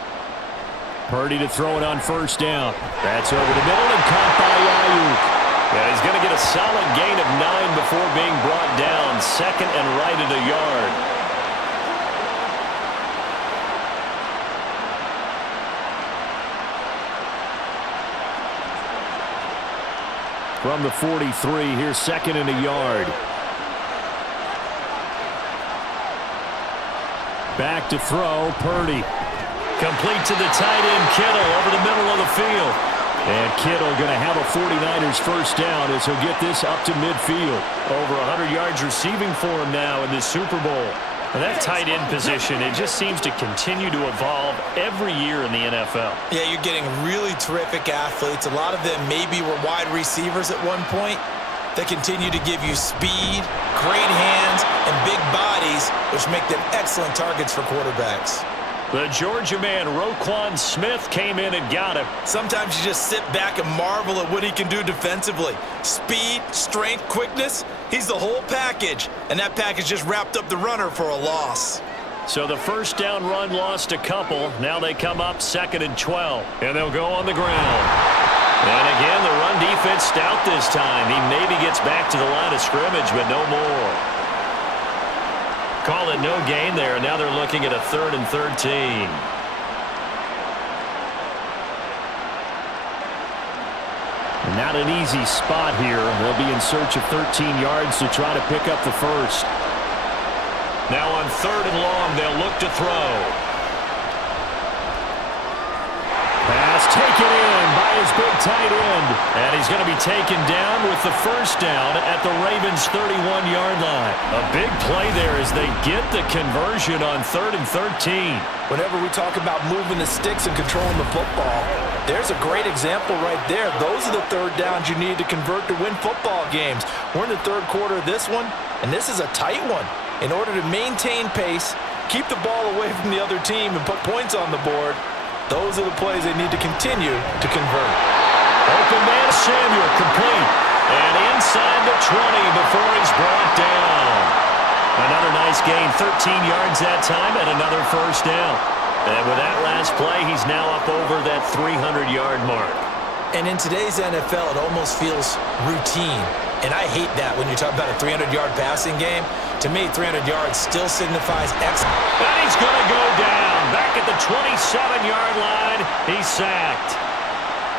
Purdy to throw it on 1st down. That's over the middle and caught by Ayuk. Yeah, he's going to get a solid gain of 9 before being brought down. 2nd and right at a yard. From the 43, here's 2nd and a yard. Back to throw, Purdy. Complete to the tight end, Kittle, over the middle of the field. And Kittle going to have a 49ers 1st down as he'll get this up to midfield. Over 100 yards receiving for him now in this Super Bowl. And that tight end position, it just seems to continue to evolve every year in the NFL. Yeah, you're getting really terrific athletes. A lot of them maybe were wide receivers at one point. They continue to give you speed, great hands, and big bodies, which make them excellent targets for quarterbacks. The Georgia man, Roquan Smith, came in and got him. Sometimes you just sit back and marvel at what he can do defensively. Speed, strength, quickness, he's the whole package. And that package just wrapped up the runner for a loss. So the first down run lost a couple. Now they come up 2nd and 12. And they'll go on the ground. And again, the run defense stout this time. He maybe gets back to the line of scrimmage, but no more. Call it no gain there. Now they're looking at a 3rd and 13. Not an easy spot here. They'll be in search of 13 yards to try to pick up the first. Now on 3rd and long, they'll look to throw. Pass taken in by his big tight end. And he's going to be taken down with the first down at the Ravens' 31-yard line. A big play there as they get the conversion on 3rd and 13. Whenever we talk about moving the sticks and controlling the football, there's a great example right there. Those are the 3rd downs you need to convert to win football games. We're in the 3rd quarter of this one, and this is a tight one. In order to maintain pace, keep the ball away from the other team, and put points on the board, those are the plays they need to continue to convert. Open man Samuel, complete. And inside the 20 before he's brought down. Another nice gain, 13 yards that time, and another first down. And with that last play, he's now up over that 300-yard mark. And in today's NFL, it almost feels routine. And I hate that when you talk about a 300-yard passing game. To me, 300 yards still signifies excellence. And he's going to go down. Back at the 27-yard line, he's sacked.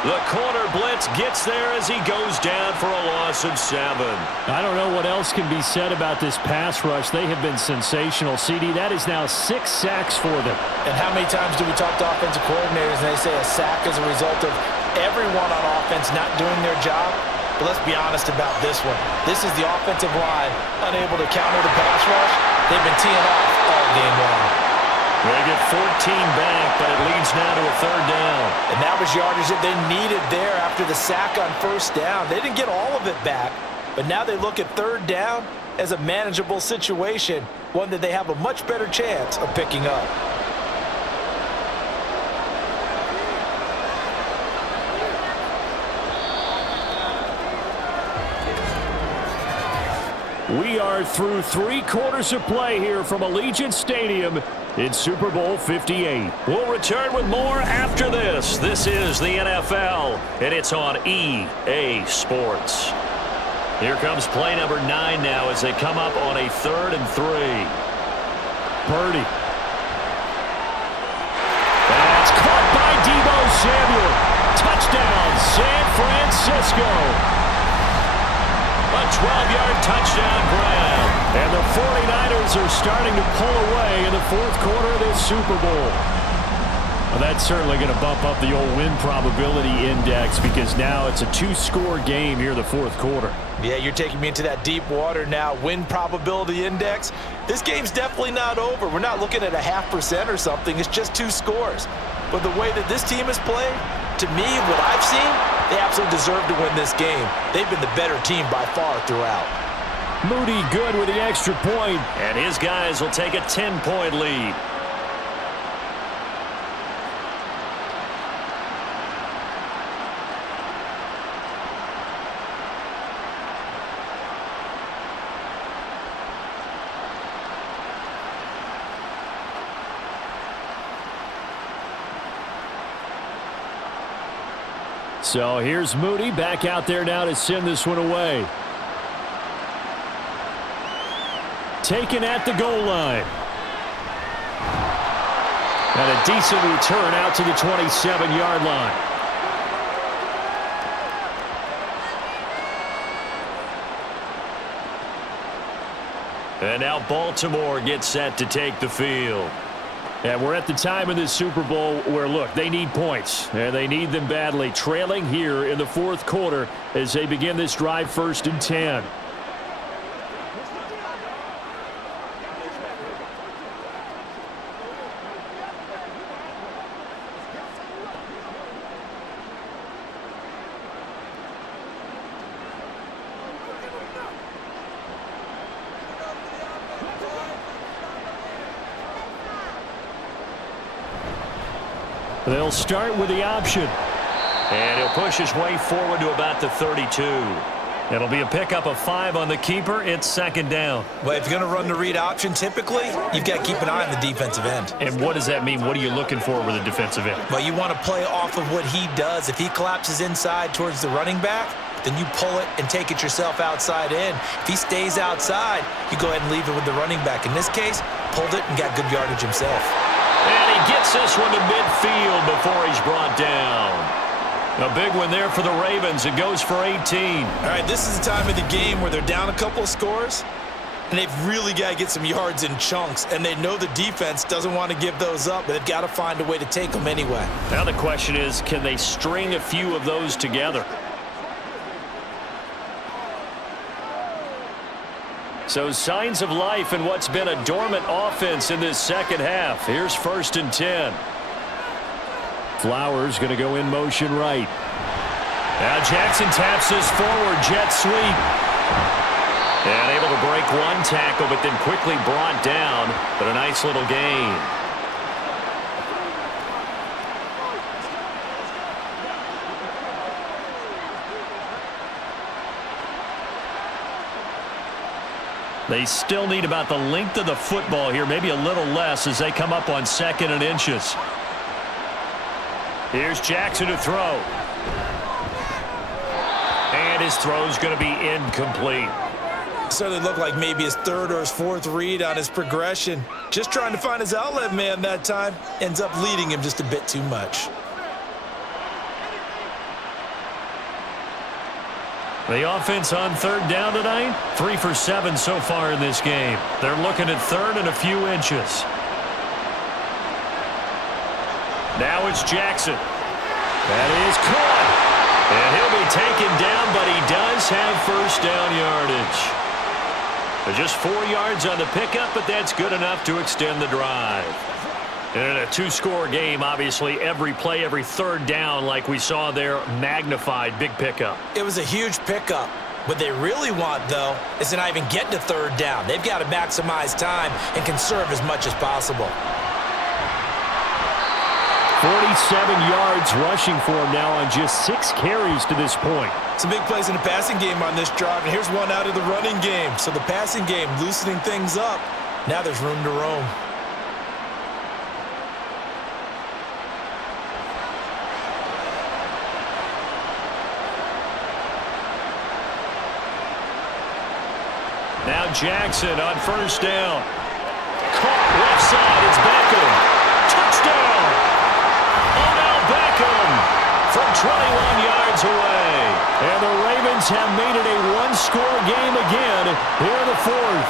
The corner blitz gets there as he goes down for a loss of 7. I don't know what else can be said about this pass rush. They have been sensational. CD, that is now 6 sacks for them. And how many times do we talk to offensive coordinators and they say a sack is a result of everyone on offense not doing their job? But let's be honest about this one. This is the offensive line unable to counter the pass rush. They've been teeing off all game long. They get 14 back, but it leads now to a 3rd down. And that was yardage that they needed there after the sack on 1st down. They didn't get all of it back, but now they look at 3rd down as a manageable situation, one that they have a much better chance of picking up. We are through 3 quarters of play here from Allegiant Stadium in Super Bowl 58. We'll return with more after this. This is the NFL, and it's on EA Sports. Here comes play number 9 now as they come up on a 3rd and 3. Purdy. That's caught by Deebo Samuel. Touchdown, San Francisco. A 12-yard touchdown grab. And the 49ers are starting to pull away in the 4th quarter of this Super Bowl. Well, that's certainly going to bump up the old win probability index because now it's a 2-score game here in the 4th quarter. Yeah, you're taking me into that deep water now. Win probability index. This game's definitely not over. We're not looking at a 0.5% or something. It's just 2 scores. But the way that this team has played, to me, what I've seen, they absolutely deserve to win this game. They've been the better team by far throughout. Moody good with the extra point. And his guys will take a 10-point lead. So here's Moody back out there now to send this one away. Taken at the goal line. And a decent return out to the 27-yard line. And now Baltimore gets set to take the field. And we're at the time in this Super Bowl where, look, they need points. And they need them badly. Trailing here in the 4th quarter as they begin this drive 1st and 10. They'll start with the option. And he'll push his way forward to about the 32. It'll be a pickup of 5 on the keeper. It's second down. Well, if you're going to run the read option, typically, you've got to keep an eye on the defensive end. And what does that mean? What are you looking for with a defensive end? Well, you want to play off of what he does. If he collapses inside towards the running back, then you pull it and take it yourself outside in. If he stays outside, you go ahead and leave it with the running back. In this case, pulled it and got good yardage himself. And he gets this one to midfield before he's brought down. A big one there for the Ravens. It goes for 18. All right, this is the time of the game where they're down a couple of scores, and they've really got to get some yards in chunks, and they know the defense doesn't want to give those up, but they've got to find a way to take them anyway. Now the question is, can they string a few of those together? So signs of life in what's been a dormant offense in this second half. Here's 1st and 10. Flowers going to go in motion right. Now Jackson taps this forward, jet sweep. And able to break one tackle, but then quickly brought down. But a nice little gain. They still need about the length of the football here, maybe a little less as they come up on 2nd and inches. Here's Jackson to throw. And his throw's going to be incomplete. Certainly looked like maybe his 3rd or his 4th read on his progression. Just trying to find his outlet man that time. Ends up leading him just a bit too much. The offense on 3rd down tonight, 3 for 7 so far in this game. They're looking at 3rd and a few inches. Now it's Jackson. That is caught. And he'll be taken down, but he does have 1st down yardage. Just 4 yards on the pickup, but that's good enough to extend the drive. And in a 2-score game, obviously, every play, every 3rd down, like we saw there, magnified, big pickup. It was a huge pickup. What they really want, though, is to not even get to 3rd down. They've got to maximize time and conserve as much as possible. 47 yards rushing for him now on just 6 carries to this point. Some big plays in the passing game on this drive, and here's one out of the running game. So the passing game loosening things up. Now there's room to roam. Now Jackson on 1st down. Caught left side. It's Beckham. Touchdown. Odell Beckham from 21 yards away. And the Ravens have made it a 1-score game again here in the 4th.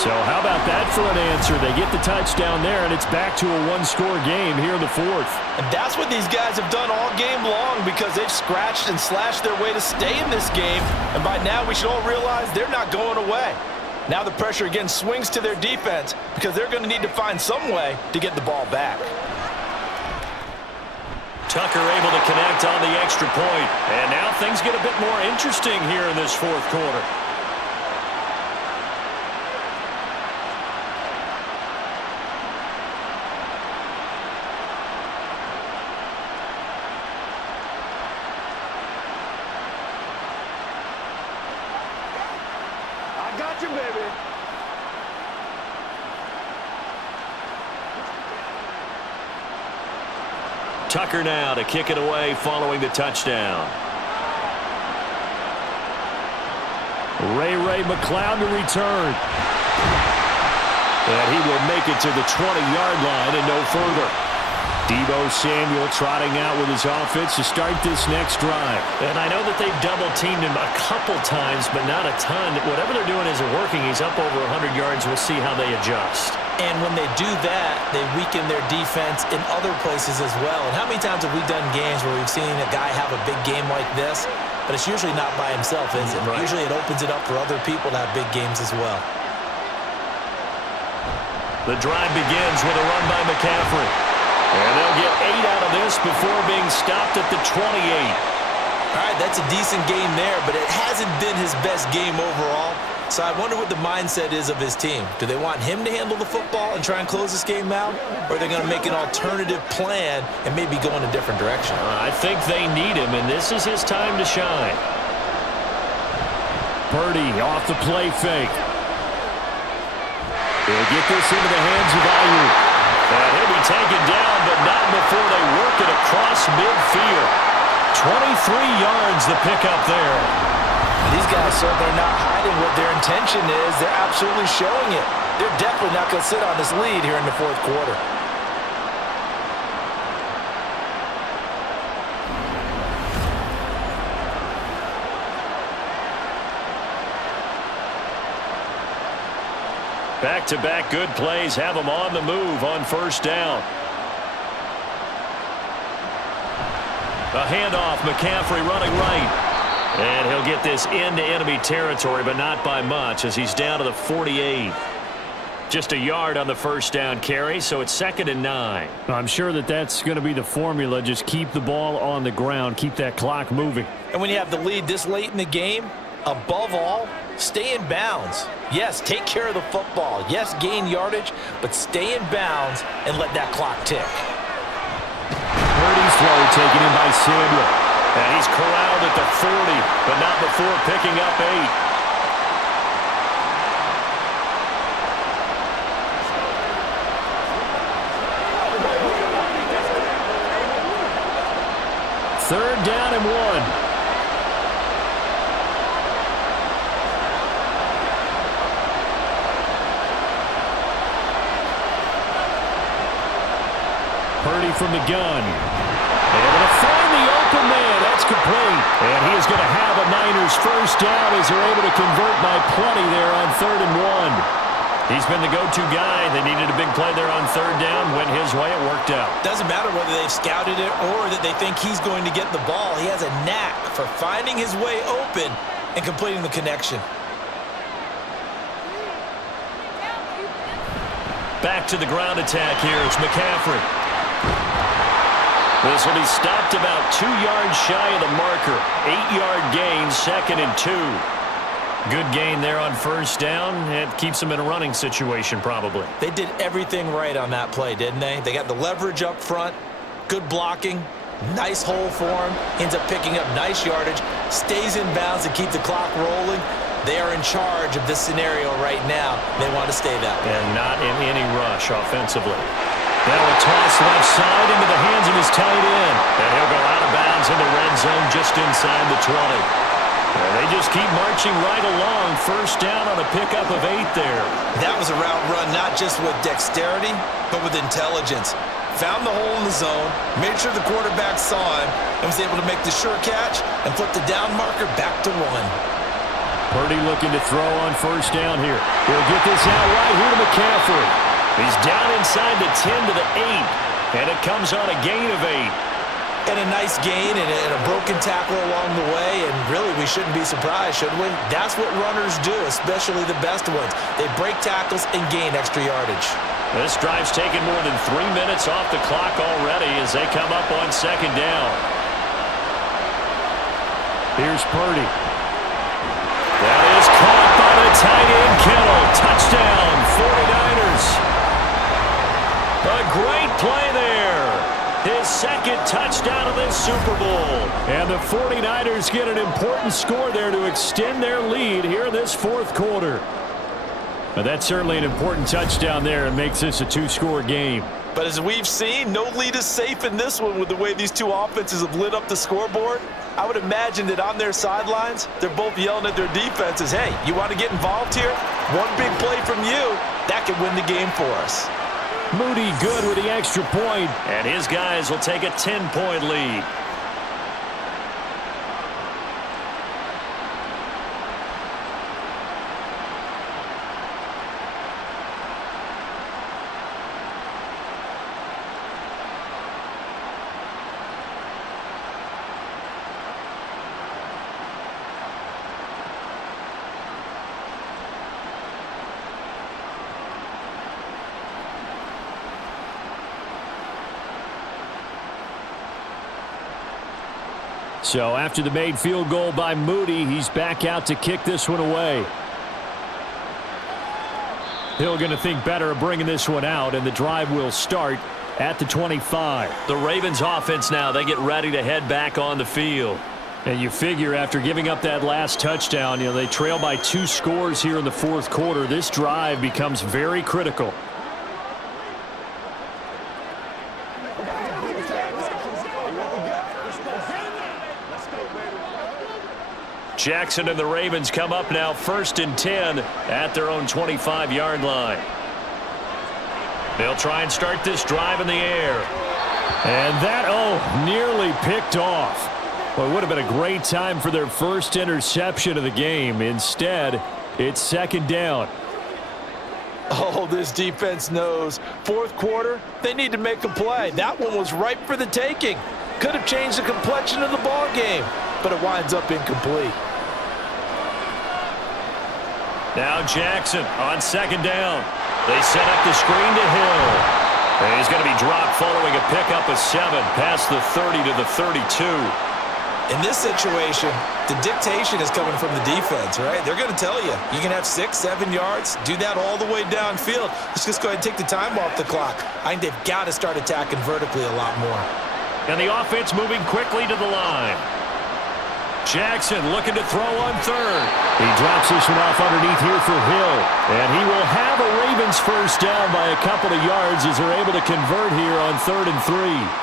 So how about that for an answer? They get the touchdown there, and it's back to a 1-score game here in the 4th. And that's what these guys have done all game long because they've scratched and slashed their way to stay in this game. And by now, we should all realize they're not going away. Now the pressure again swings to their defense because they're going to need to find some way to get the ball back. Tucker able to connect on the extra point. And now things get a bit more interesting here in this 4th quarter. I got you, baby. Tucker now to kick it away following the touchdown. Ray McCloud to return. And he will make it to the 20-yard line and no further. Deebo Samuel trotting out with his offense to start this next drive. And I know that they've double-teamed him a couple times, but not a ton. Whatever they're doing isn't working. He's up over 100 yards. We'll see how they adjust. And when they do that, they weaken their defense in other places as well. And how many times have we done games where we've seen a guy have a big game like this, but it's usually not by himself, is it? Right. Usually it opens it up for other people to have big games as well. The drive begins with a run by McCaffrey. And they'll get 8 out of this before being stopped at the 28. All right, that's a decent game there, but it hasn't been his best game overall. So I wonder what the mindset is of his team. Do they want him to handle the football and try and close this game out? Or are they going to make an alternative plan and maybe go in a different direction? I think they need him, and this is his time to shine. Purdy off the play fake. He'll get this into the hands of Ayuk. And he'll be taken down, but not before they work it across midfield. 23 yards the pickup there. These guys certainly not hiding what their intention is. They're absolutely showing it. They're definitely not going to sit on this lead here in the fourth quarter. Back-to-back good plays have them on the move on first down. A handoff, McCaffrey running right. And he'll get this into enemy territory, but not by much as he's down to the 48. Just a yard on the first down carry, so it's 2nd and 9. I'm sure that's going to be the formula. Just keep the ball on the ground. Keep that clock moving. And when you have the lead this late in the game, above all, stay in bounds. Yes, take care of the football. Yes, gain yardage, but stay in bounds and let that clock tick. Purdy's throw taken in by Samuel. And he's corralled at the 40, but not before picking up 8. Third down and 1. Purdy from the gun. Able to find the open man. That's complete. And he is going to have a Niners first down as they're able to convert by plenty there on 3rd and 1. He's been the go-to guy. They needed a big play there on 3rd down. Went his way. It worked out. Doesn't matter whether they've scouted it or that they think he's going to get the ball. He has a knack for finding his way open and completing the connection. Back to the ground attack here. It's McCaffrey. This will be stopped about 2 yards shy of the marker. 8-yard gain, 2nd and 2. Good gain there on first down. It keeps them in a running situation probably. They did everything right on that play, didn't they? They got the leverage up front, good blocking, nice hole for him, ends up picking up nice yardage, stays in bounds to keep the clock rolling. They are in charge of this scenario right now. They want to stay that way. And not in any rush offensively. Now a toss left side into the hands of his tight end. And he'll go out of bounds in the red zone just inside the 20. And they just keep marching right along. First down on a pickup of 8 there. That was a route run not just with dexterity, but with intelligence. Found the hole in the zone, made sure the quarterback saw him, and was able to make the sure catch and flip the down marker back to 1. Purdy looking to throw on first down here. He'll get this out right here to McCaffrey. He's down inside the 10 to the 8, and it comes on a gain of 8. And a nice gain and a broken tackle along the way, and really we shouldn't be surprised, should we? That's what runners do, especially the best ones. They break tackles and gain extra yardage. This drive's taken more than 3 minutes off the clock already as they come up on second down. Here's Purdy. That is caught by the tight end Kittle. Touchdown, 49ers. A great play there. His second touchdown of this Super Bowl. And the 49ers get an important score there to extend their lead here in this fourth quarter. But that's certainly an important touchdown there and makes this a 2-score game. But as we've seen, no lead is safe in this one with the way these two offenses have lit up the scoreboard. I would imagine that on their sidelines, they're both yelling at their defenses, hey, you want to get involved here? One big play from you, that could win the game for us. Moody good with the extra point. And his guys will take a 10-point lead. So after the made field goal by Moody, he's back out to kick this one away. Hill going to think better of bringing this one out, and the drive will start at the 25. The Ravens offense now, they get ready to head back on the field. And you figure after giving up that last touchdown, they trail by 2 scores here in the fourth quarter. This drive becomes very critical. Jackson and the Ravens come up now 1st and 10 at their own 25-yard line. They'll try and start this drive in the air. And that, nearly picked off. Well, it would have been a great time for their first interception of the game. Instead, it's 2nd down. Oh, this defense knows. Fourth quarter, they need to make a play. That one was ripe for the taking. Could have changed the complexion of the ball game, but it winds up incomplete. Now Jackson on 2nd down. They set up the screen to Hill. And he's going to be dropped following a pickup of 7 past the 30 to the 32. In this situation, the dictation is coming from the defense, right? They're going to tell you, you can have 6, 7 yards, do that all the way downfield. Let's just go ahead and take the time off the clock. I think they've got to start attacking vertically a lot more. And the offense moving quickly to the line. Jackson looking to throw on 3rd. He drops this one off underneath here for Hill. And he will have a Ravens first down by a couple of yards as they're able to convert here on 3rd and 3.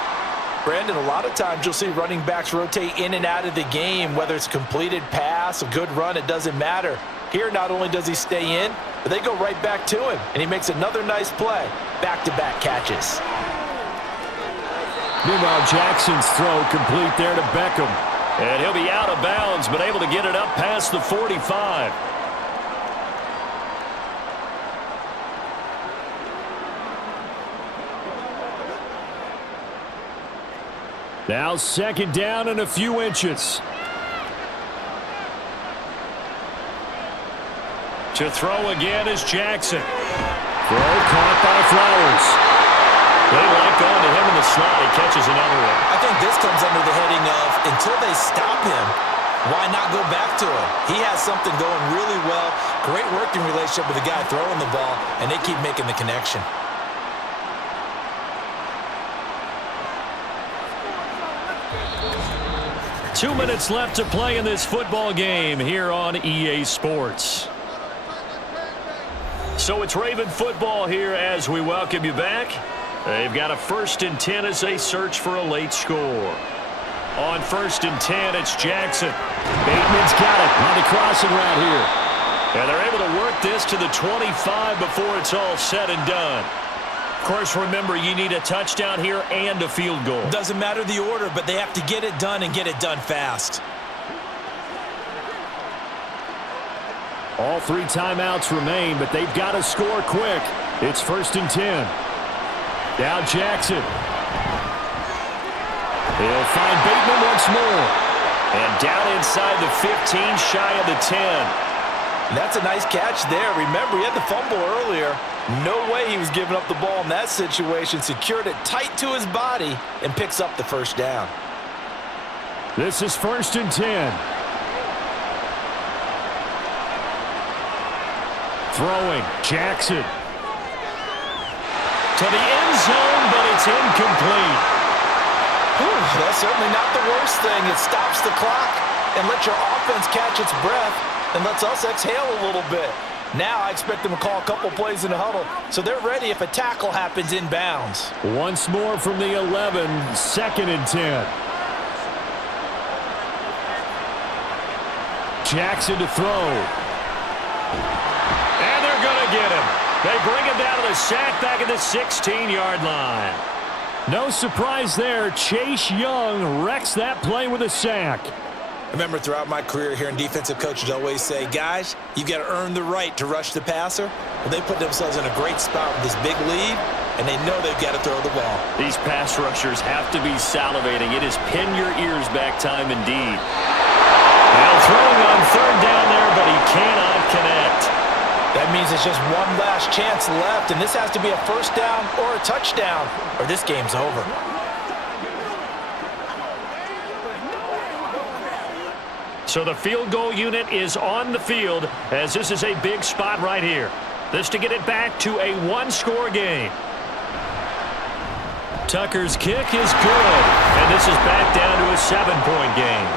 Brandon, a lot of times you'll see running backs rotate in and out of the game, whether it's completed pass, a good run, it doesn't matter. Here, not only does he stay in, but they go right back to him, and he makes another nice play. Back-to-back catches. Meanwhile, Jackson's throw complete there to Beckham. And he'll be out of bounds, but able to get it up past the 45. Now 2nd down and a few inches. To throw again is Jackson. Throw caught by Flowers. They like going to him in the slot. He catches another one. I think this comes under the heading of, until they stop him, why not go back to him? He has something going really well. Great working relationship with the guy throwing the ball, and they keep making the connection. Two minutes left to play in this football game here on EA Sports. So it's Raven football here as we welcome you back. They've got a 1st and 10 as they search for a late score. On 1st and 10, it's Jackson. Bateman's got it on the crossing route here. And they're able to work this to the 25 before it's all said and done. Of course, remember, you need a touchdown here and a field goal. Doesn't matter the order, but they have to get it done and get it done fast. All 3 timeouts remain, but they've got to score quick. It's 1st and 10. Now Jackson. He'll find Bateman once more. And down inside the 15, shy of the 10. That's a nice catch there. Remember, he had the fumble earlier. No way he was giving up the ball in that situation. Secured it tight to his body and picks up the first down. This is 1st and 10. Throwing, Jackson. To the end zone, but it's incomplete. That's certainly not the worst thing. It stops the clock and lets your offense catch its breath and lets us exhale a little bit. Now I expect them to call a couple plays in the huddle, so they're ready if a tackle happens inbounds. Once more from the 11, 2nd and 10. Jackson to throw. And they're going to get him. They bring him down to the sack back at the 16-yard line. No surprise there. Chase Young wrecks that play with a sack. I remember throughout my career hearing defensive coaches always say, guys, you've got to earn the right to rush the passer. Well, they put themselves in a great spot with this big lead, and they know they've got to throw the ball. These pass rushers have to be salivating. It is pin your ears back time indeed. Now throwing on 3rd down there, but he cannot connect. That means it's just one last chance left, and this has to be a first down or a touchdown, or this game's over. So the field goal unit is on the field as this is a big spot right here. This to get it back to a one-score game. Tucker's kick is good, and this is back down to a 7-point game.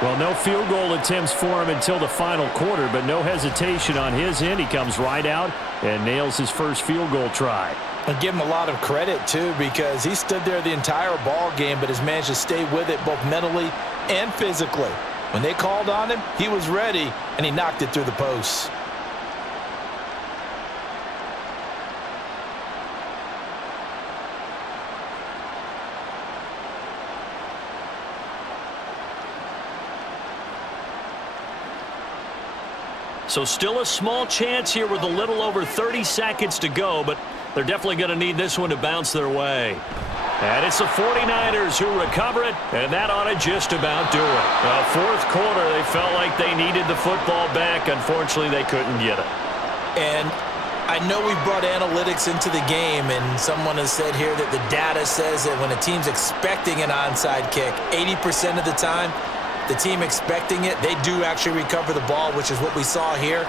Well, no field goal attempts for him until the final quarter, but no hesitation on his end. He comes right out and nails his first field goal try. I give him a lot of credit, too, because he stood there the entire ball game, but has managed to stay with it both mentally and physically. When they called on him, he was ready, and he knocked it through the posts. So still a small chance here with a little over 30 seconds to go, but they're definitely going to need this one to bounce their way. And it's the 49ers who recover it, and that ought to just about do it. Fourth quarter, they felt like they needed the football back. Unfortunately, they couldn't get it. And I know we've brought analytics into the game, and someone has said here that the data says that when a team's expecting an onside kick, 80% of the time, the team expecting it, they do actually recover the ball, which is what we saw here.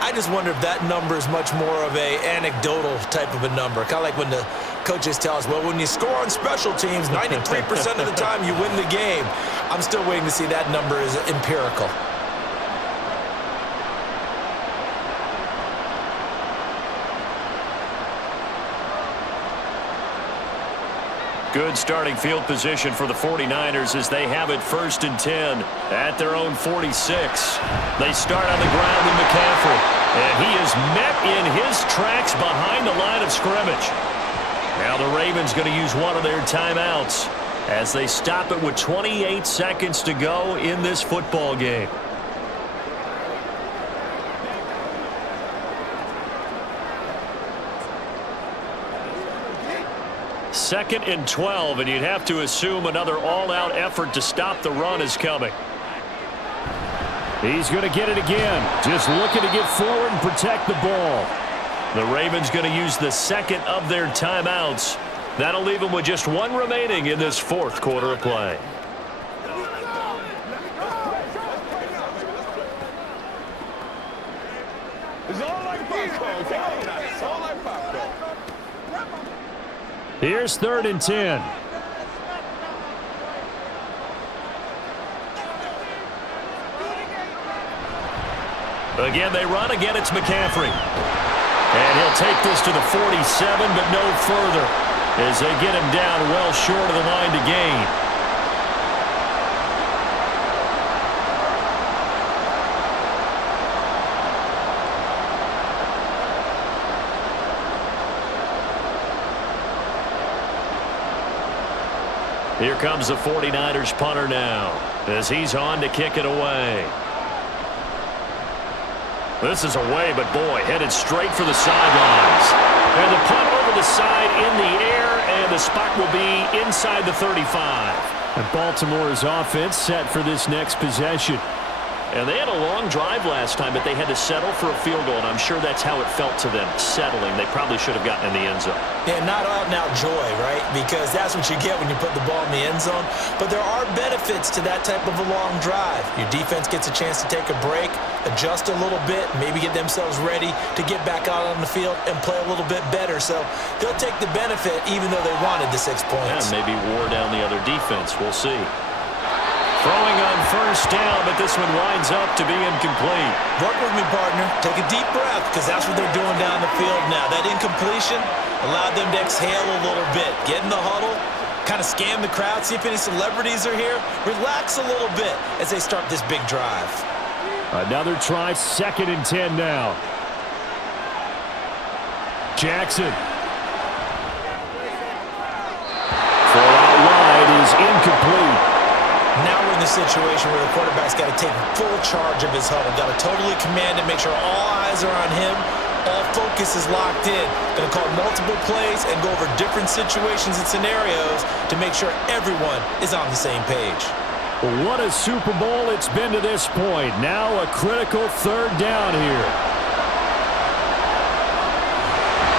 I just wonder if that number is much more of a anecdotal type of a number. Kind of like when the coaches tell us, well, when you score on special teams, 93% of the time you win the game. I'm still waiting to see that number is empirical. Good starting field position for the 49ers as they have it 1st and 10 at their own 46. They start on the ground with McCaffrey, and he is met in his tracks behind the line of scrimmage. Now the Ravens going to use one of their timeouts as they stop it with 28 seconds to go in this football game. Second and 12, and you'd have to assume another all-out effort to stop the run is coming. He's going to get it again. Just looking to get forward and protect the ball. The Ravens going to use the second of their timeouts. That'll leave them with just one remaining in this fourth quarter of play. Here's 3rd and 10. Again, they run. Again, it's McCaffrey. And he'll take this to the 47, but no further as they get him down well short of the line to gain. Here comes the 49ers punter now as he's on to kick it away. This is away, but boy, headed straight for the sidelines. And the punt over the side in the air, and the spot will be inside the 35. And Baltimore's offense set for this next possession. And they had a long drive last time, but they had to settle for a field goal, and I'm sure that's how it felt to them, settling. They probably should have gotten in the end zone. Yeah, not out-and-out joy, right? Because that's what you get when you put the ball in the end zone. But there are benefits to that type of a long drive. Your defense gets a chance to take a break, adjust a little bit, maybe get themselves ready to get back out on the field and play a little bit better. So they'll take the benefit even though they wanted the 6 points. Yeah, maybe wore down the other defense. We'll see. Throwing on first down, but this one winds up to be incomplete. Work with me, partner. Take a deep breath, because that's what they're doing down the field now. That incompletion allowed them to exhale a little bit. Get in the huddle, kind of scan the crowd, see if any celebrities are here. Relax a little bit as they start this big drive. Another try, 2nd and 10 now. Jackson. Throw out wide is incomplete. Now we're in the situation where the quarterback's got to take full charge of his huddle. Got to totally command it, make sure all eyes are on him. All focus is locked in. Going to call multiple plays and go over different situations and scenarios to make sure everyone is on the same page. Well, what a Super Bowl it's been to this point. Now a critical 3rd down here.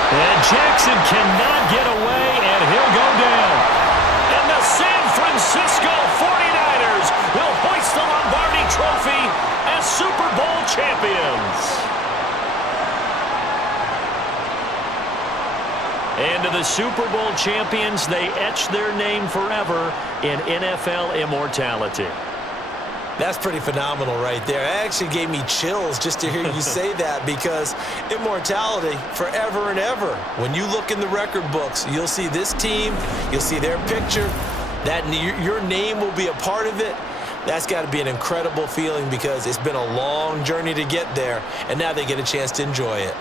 And Jackson cannot get away, and he'll go down. And the San Francisco 49ers will hoist the Lombardi Trophy as Super Bowl champions. And to the Super Bowl champions, they etch their name forever in NFL immortality. That's pretty phenomenal right there. It actually gave me chills just to hear you say that, because immortality forever and ever. When you look in the record books, you'll see this team, you'll see their picture, that your name will be a part of it. That's got to be an incredible feeling, because it's been a long journey to get there, and now they get a chance to enjoy it.